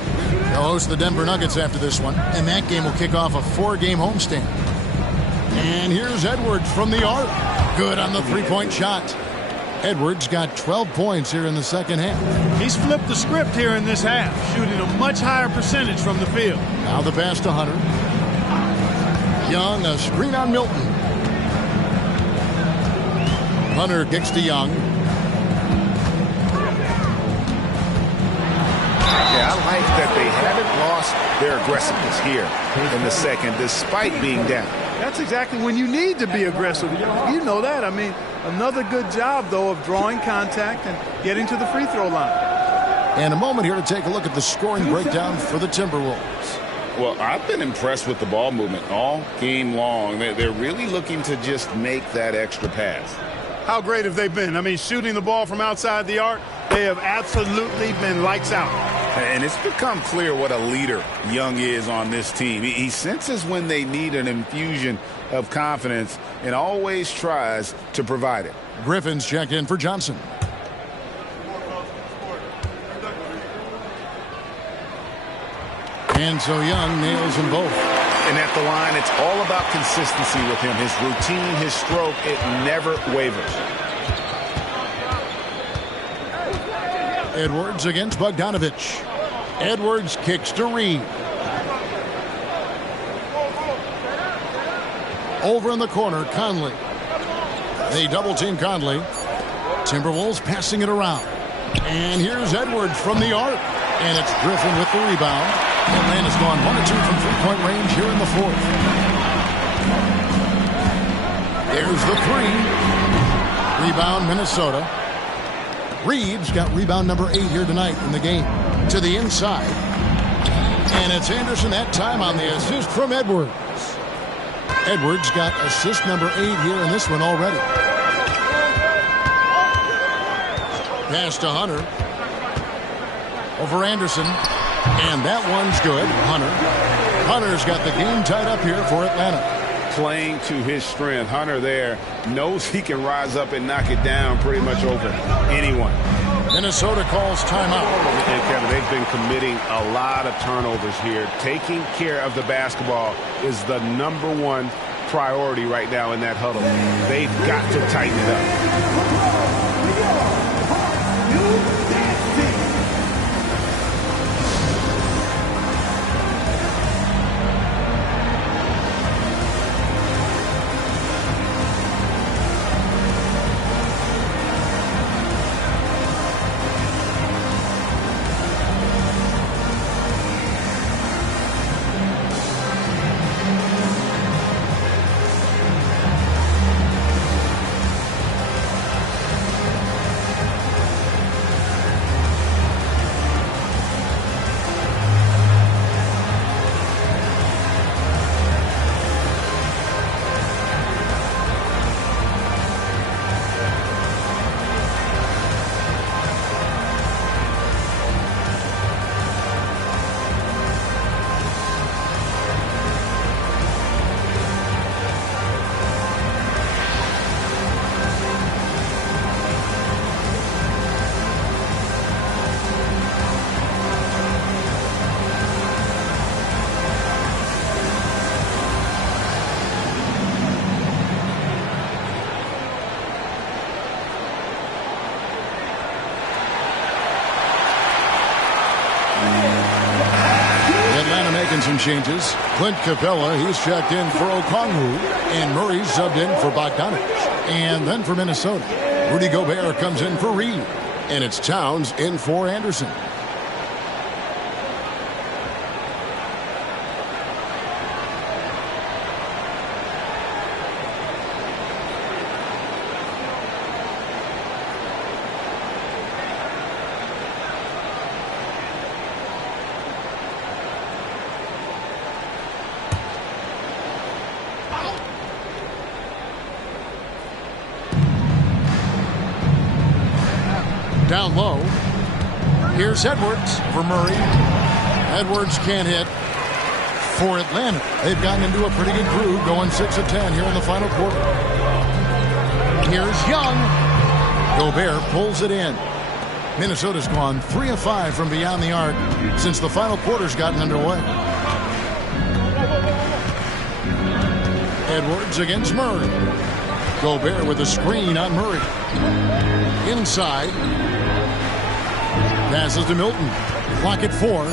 They'll host the Denver Nuggets after this one, and that game will kick off a 4-game homestand. And here's Edwards from the arc. Good on the three-point shot. Edwards got 12 points here in the second half. He's flipped the script here in this half, shooting a much higher percentage from the field. Now the pass to Hunter. Young, a screen on Milton. Hunter kicks to Young. Yeah, I like that they haven't lost their aggressiveness here in the second, despite being down. That's exactly when you need to be aggressive. You know that. I mean, another good job, though, of drawing contact and getting to the free throw line. And a moment here to take a look at the scoring breakdown for the Timberwolves. Well, I've been impressed with the ball movement all game long. They're really looking to just make that extra pass. How great have they been? I mean, shooting the ball from outside the arc, they have absolutely been lights out. And it's become clear what a leader Young is on this team. He senses when they need an infusion of confidence and always tries to provide it. Griffin's checked in for Johnson. And so Young nails them both. And at the line, it's all about consistency with him. His routine, his stroke, it never wavers. Edwards against Bogdanovich. Edwards kicks to Reed. Over in the corner, Conley. They double-team Conley. Timberwolves passing it around. And here's Edwards from the arc. And it's Griffin with the rebound. Atlanta's gone 1 of 2 from three-point range here in the fourth. There's the three. Rebound, Minnesota. Reed's got rebound number 8 here tonight in the game. To the inside. And it's Anderson that time on the assist from Edwards. Edwards got assist number 8 here in this one already. Pass to Hunter. Over Anderson. And that one's good. Hunter's got the game tied up here for Atlanta. Playing to his strength. Hunter there knows he can rise up and knock it down pretty much over anyone. Minnesota calls timeout. And Kevin, they've been committing a lot of turnovers here. Taking care of the basketball is the #1 priority right now in that huddle. They've got to tighten it up. Some changes. Clint Capella, he's checked in for Okongwu, and Murray's subbed in for Bogdanovic. And then for Minnesota, Rudy Gobert comes in for Reed, and it's Towns in for Anderson. Down low. Here's Edwards for Murray. Edwards can't hit for Atlanta. They've gotten into a pretty good groove, going 6 of 10 here in the final quarter. Here's Young. Gobert pulls it in. Minnesota's gone 3 of 5 from beyond the arc since the final quarter's gotten underway. Edwards against Murray. Gobert with a screen on Murray. Inside. Passes to Milton. Clock at 4.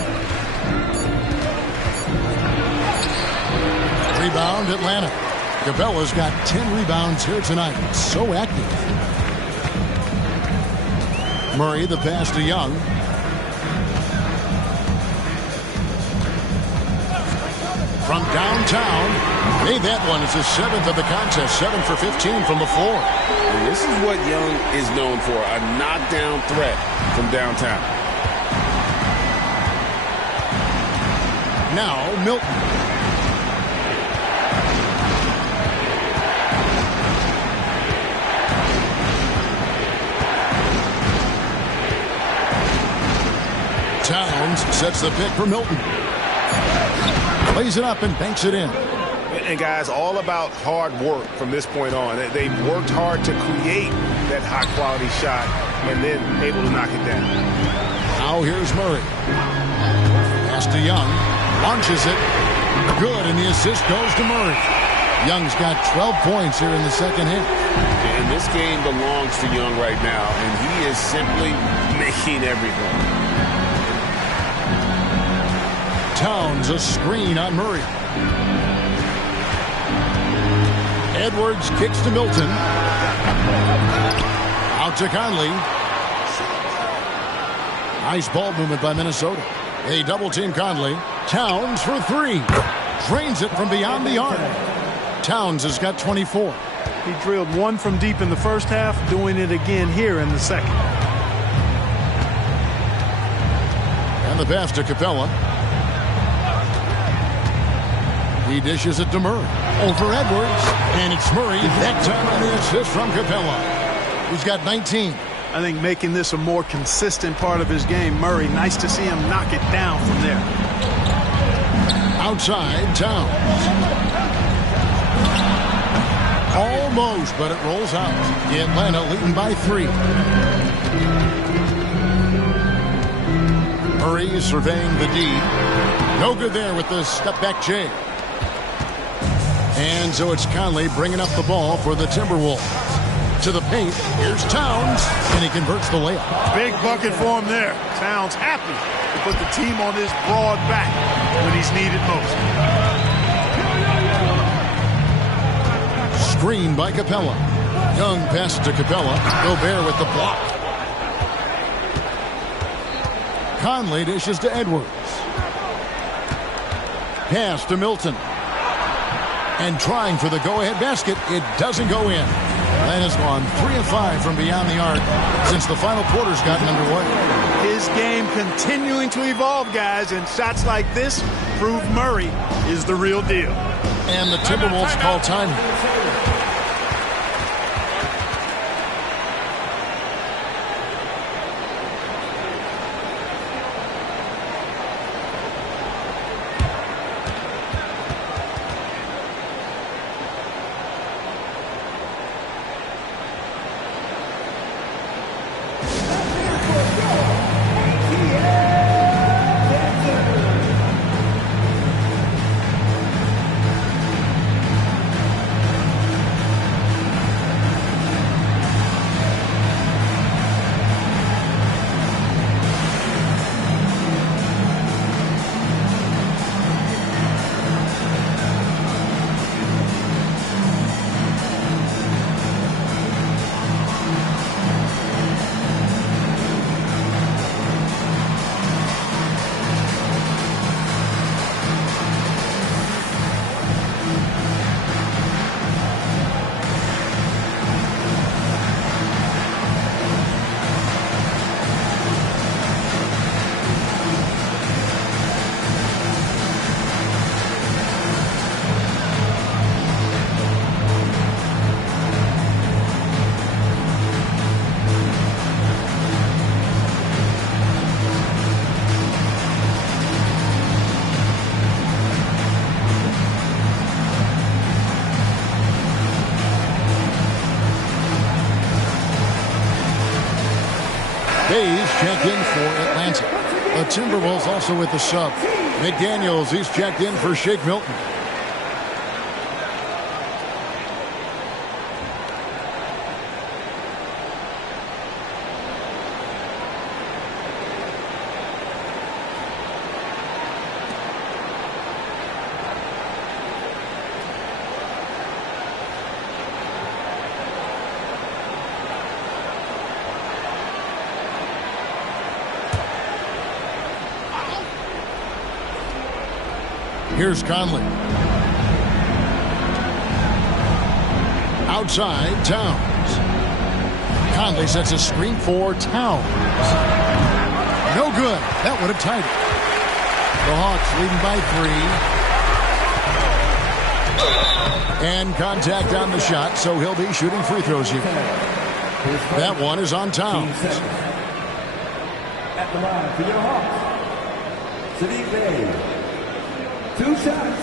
Rebound, Atlanta. Capella's got 10 rebounds here tonight. So active. Murray, the pass to Young. From downtown, made that one. It's his 7th of the contest. 7 for 15 from the floor. And this is what Young is known for, a knockdown threat from downtown. Now, Milton. Towns sets the pick for Milton. Plays it up and banks it in. And guys, all about hard work from this point on. They've worked hard to create that high-quality shot and then able to knock it down. Now here's Murray. Pass to Young. Launches it. Good, and the assist goes to Murray. Young's got 12 points here in the second half. And this game belongs to Young right now, and he is simply making everything. Towns, a screen on Murray. Edwards kicks to Milton. Out to Conley. Nice ball movement by Minnesota. They double-team Conley. Towns for three. Drains it from beyond the arc. Towns has got 24. He drilled one from deep in the first half, doing it again here in the second. And the pass to Capella. He dishes it to Murray. Over Edwards. And it's Murray. That time on the assist from Capella, who's got 19. I think making this a more consistent part of his game. Murray, nice to see him knock it down from there. Outside, Towns. Almost, but it rolls out. Atlanta leading by 3. Murray is surveying the D. No good there with the step-back J. And so it's Conley bringing up the ball for the Timberwolves. To the paint, here's Towns, and he converts the layup. Big bucket for him there. Towns happy to put the team on his broad back when he's needed most. Screen by Capella. Young passes to Capella. Gobert with the block. Conley dishes to Edwards. Pass to Milton. And trying for the go-ahead basket. It doesn't go in. Atlanta's gone 3 of 5 from beyond the arc since the final quarter's gotten underway. His game continuing to evolve, guys, and shots like this prove Murray is the real deal. And the Timberwolves call time. Hayes checked in for Atlanta. The Timberwolves also with the sub. McDaniels, he's checked in for Shake Milton. Here's Conley. Outside, Towns. Conley sets a screen for Towns. No good. That would have tied it. The Hawks leading by 3. And contact on the shot, so he'll be shooting free throws here. That one is on Towns. At the line for your Hawks, Sadiq Bey. 2 shots.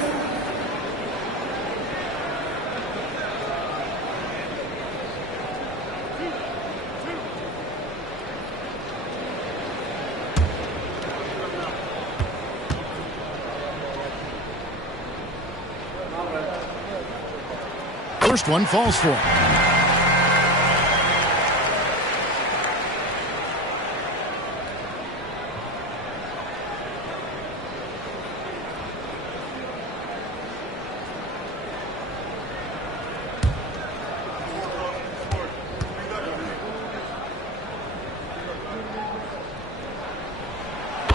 First one falls for him.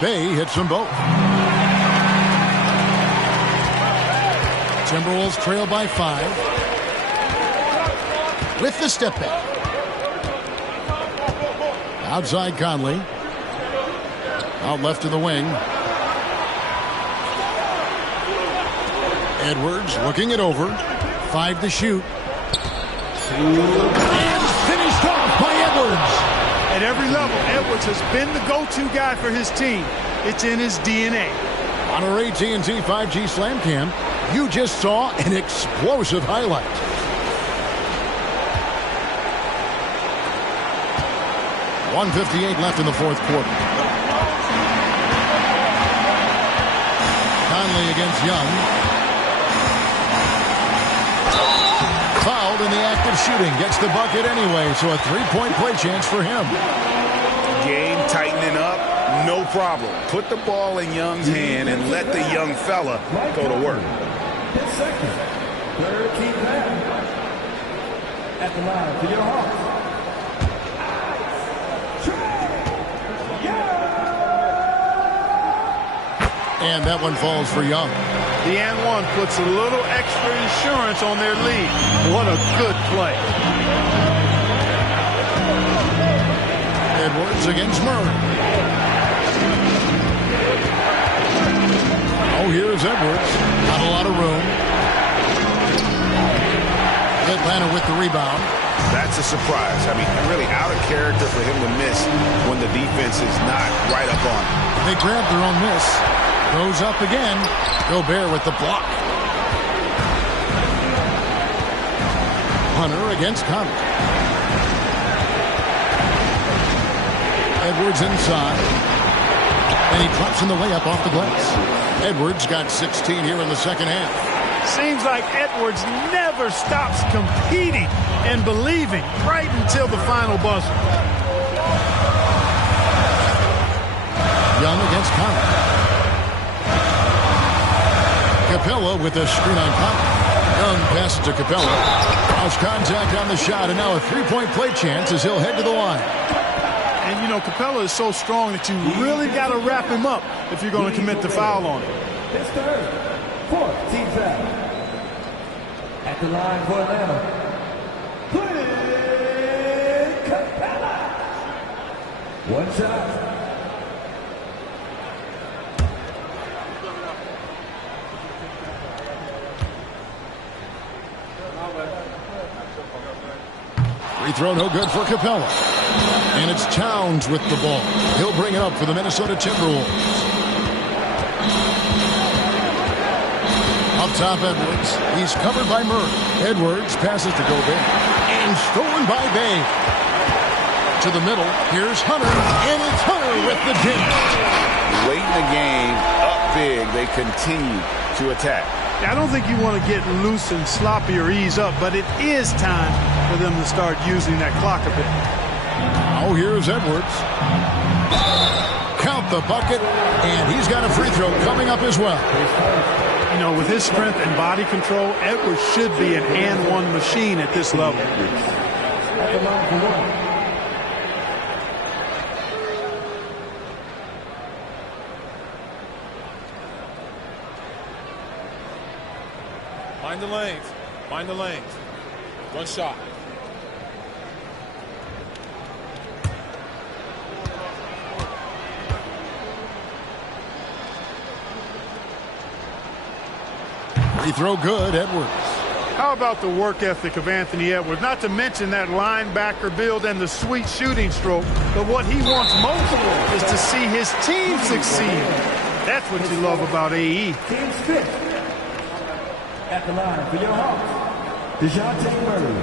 Bay hits them both. Timberwolves trail by 5. With the step back. Outside Conley. Out left to the wing. Edwards looking it over. 5 to shoot. And finished off by Edwards. At every level, Edwards has been the go-to guy for his team. It's in his DNA. On our AT&T 5G Slam Cam, you just saw an explosive highlight. .158 left in the fourth quarter. Conley against Young. Fouled in the act of shooting. Gets the bucket anyway, so a three-point play chance for him. Game tightening up, no problem. Put the ball in Young's hand and let the young fella go to work. Second, third team down. At the line for your Hawks. And that one falls for Young. The and one puts a little extra insurance on their lead. What a good play. Edwards against Murray. Oh, here's Edwards. Not a lot of room. Atlanta with the rebound. That's a surprise. I mean, really out of character for him to miss when the defense is not right up on him. They grab their own miss. Goes up again. Gobert with the block. Hunter against Conley. Edwards inside. And he drops in the layup off the glass. Edwards got 16 here in the second half. Seems like Edwards never stops competing and believing right until the final buzzer. Young against Conley. Capella with a screen on Conley. Young passes to Capella. Cross contact on the shot, and now a three-point play chance as he'll head to the line. And, you know, Capella is so strong that you really got to wrap him up if you're going to commit the foul on him. His third, fourth team foul. At the line for Atlanta, Clint Capella. One shot. Free throw no good for Capella. And it's Towns with the ball. He'll bring it up for the Minnesota Timberwolves. Up top, Edwards. He's covered by Murray. Edwards passes to Gobert. And stolen by Bay. To the middle. Here's Hunter. And it's Hunter with the dink. Late in the game, up big, they continue to attack. I don't think you want to get loose and sloppy or ease up, but it is time for them to start using that clock a bit. Oh, here's Edwards. Count the bucket, and he's got a free throw coming up as well. You know, with his strength and body control, Edwards should be an and one machine at this level. At the line for one. Find the lanes. Find the lanes. One shot. Free throw good, Edwards. How about the work ethic of Anthony Edwards? Not to mention that linebacker build and the sweet shooting stroke. But what he wants most of all is to see his team succeed. That's what you love about AE. Team's fifth. At the line for your Hawks, DeJounte Murray.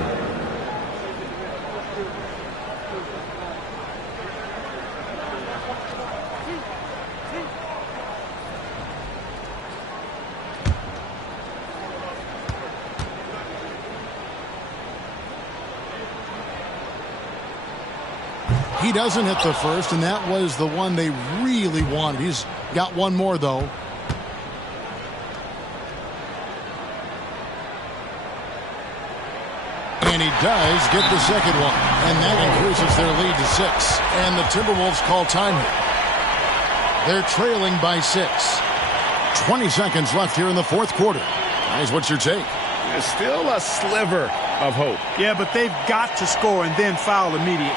He doesn't hit the first, and that was the one they really wanted. He's got one more, though. And he does get the second one. And that increases their lead to 6. And the Timberwolves call time here. They're trailing by 6. 20 seconds left here in the fourth quarter. Guys, what's your take? There's still a sliver of hope. Yeah, but they've got to score and then foul immediately.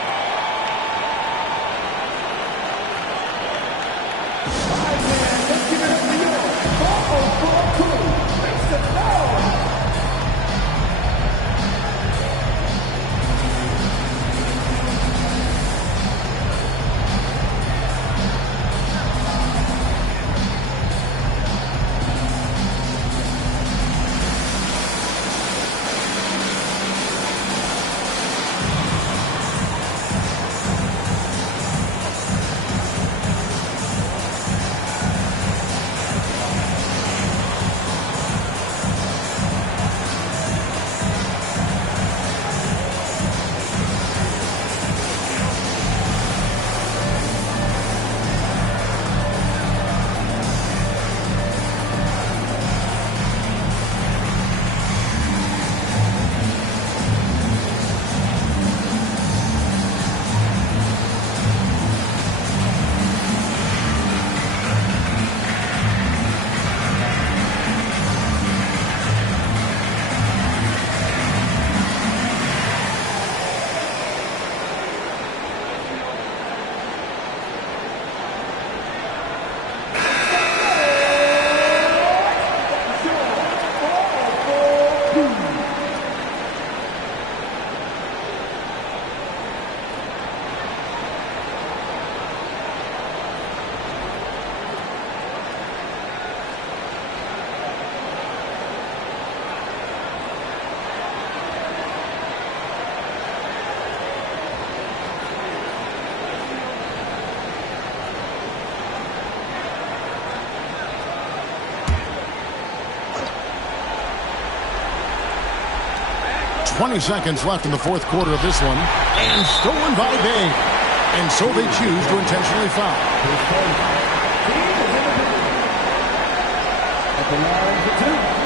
.20 seconds left in the fourth quarter of this one. And stolen by Bay. And so they choose to intentionally foul. At the line for 2.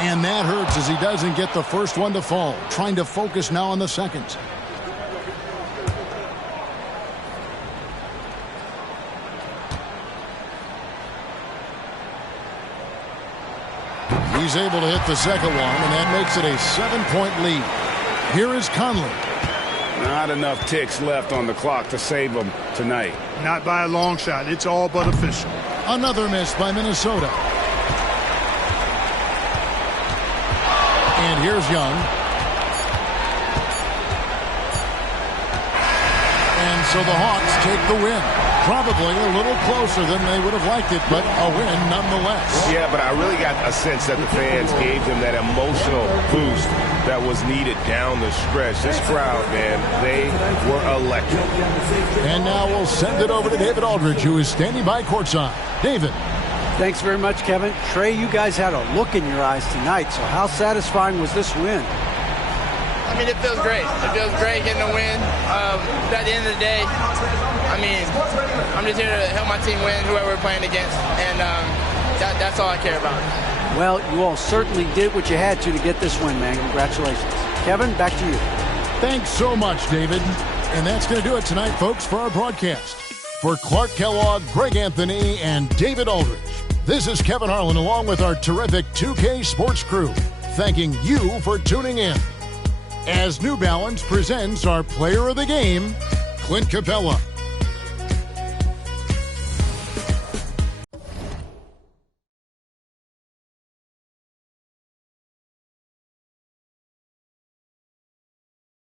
And that hurts as he doesn't get the first one to fall. Trying to focus now on the second. He's able to hit the second one, and that makes it a 7-point lead. Here is Conley. Not enough ticks left on the clock to save them tonight. Not by a long shot. It's all but official. Another miss by Minnesota. And here's Young. And so the Hawks take the win. Probably a little closer than they would have liked it, but a win nonetheless. Yeah, but I really got a sense that the fans gave them that emotional boost that was needed down the stretch. This crowd, man, they were electric. And now we'll send it over to David Aldridge, who is standing by courtside. David. Thanks very much, Kevin. Trey, you guys had a look in your eyes tonight, so how satisfying was this win? I mean, it feels great. It feels great getting a win. At the end of the day, I mean, I'm just here to help my team win, whoever we're playing against, and that's all I care about. Well, you all certainly did what you had to get this win, man. Congratulations. Kevin, back to you. Thanks so much, David. And that's going to do it tonight, folks, for our broadcast. For Clark Kellogg, Greg Anthony, and David Aldridge, this is Kevin Harlan along with our terrific 2K Sports crew, thanking you for tuning in. As New Balance presents our player of the game, Clint Capella.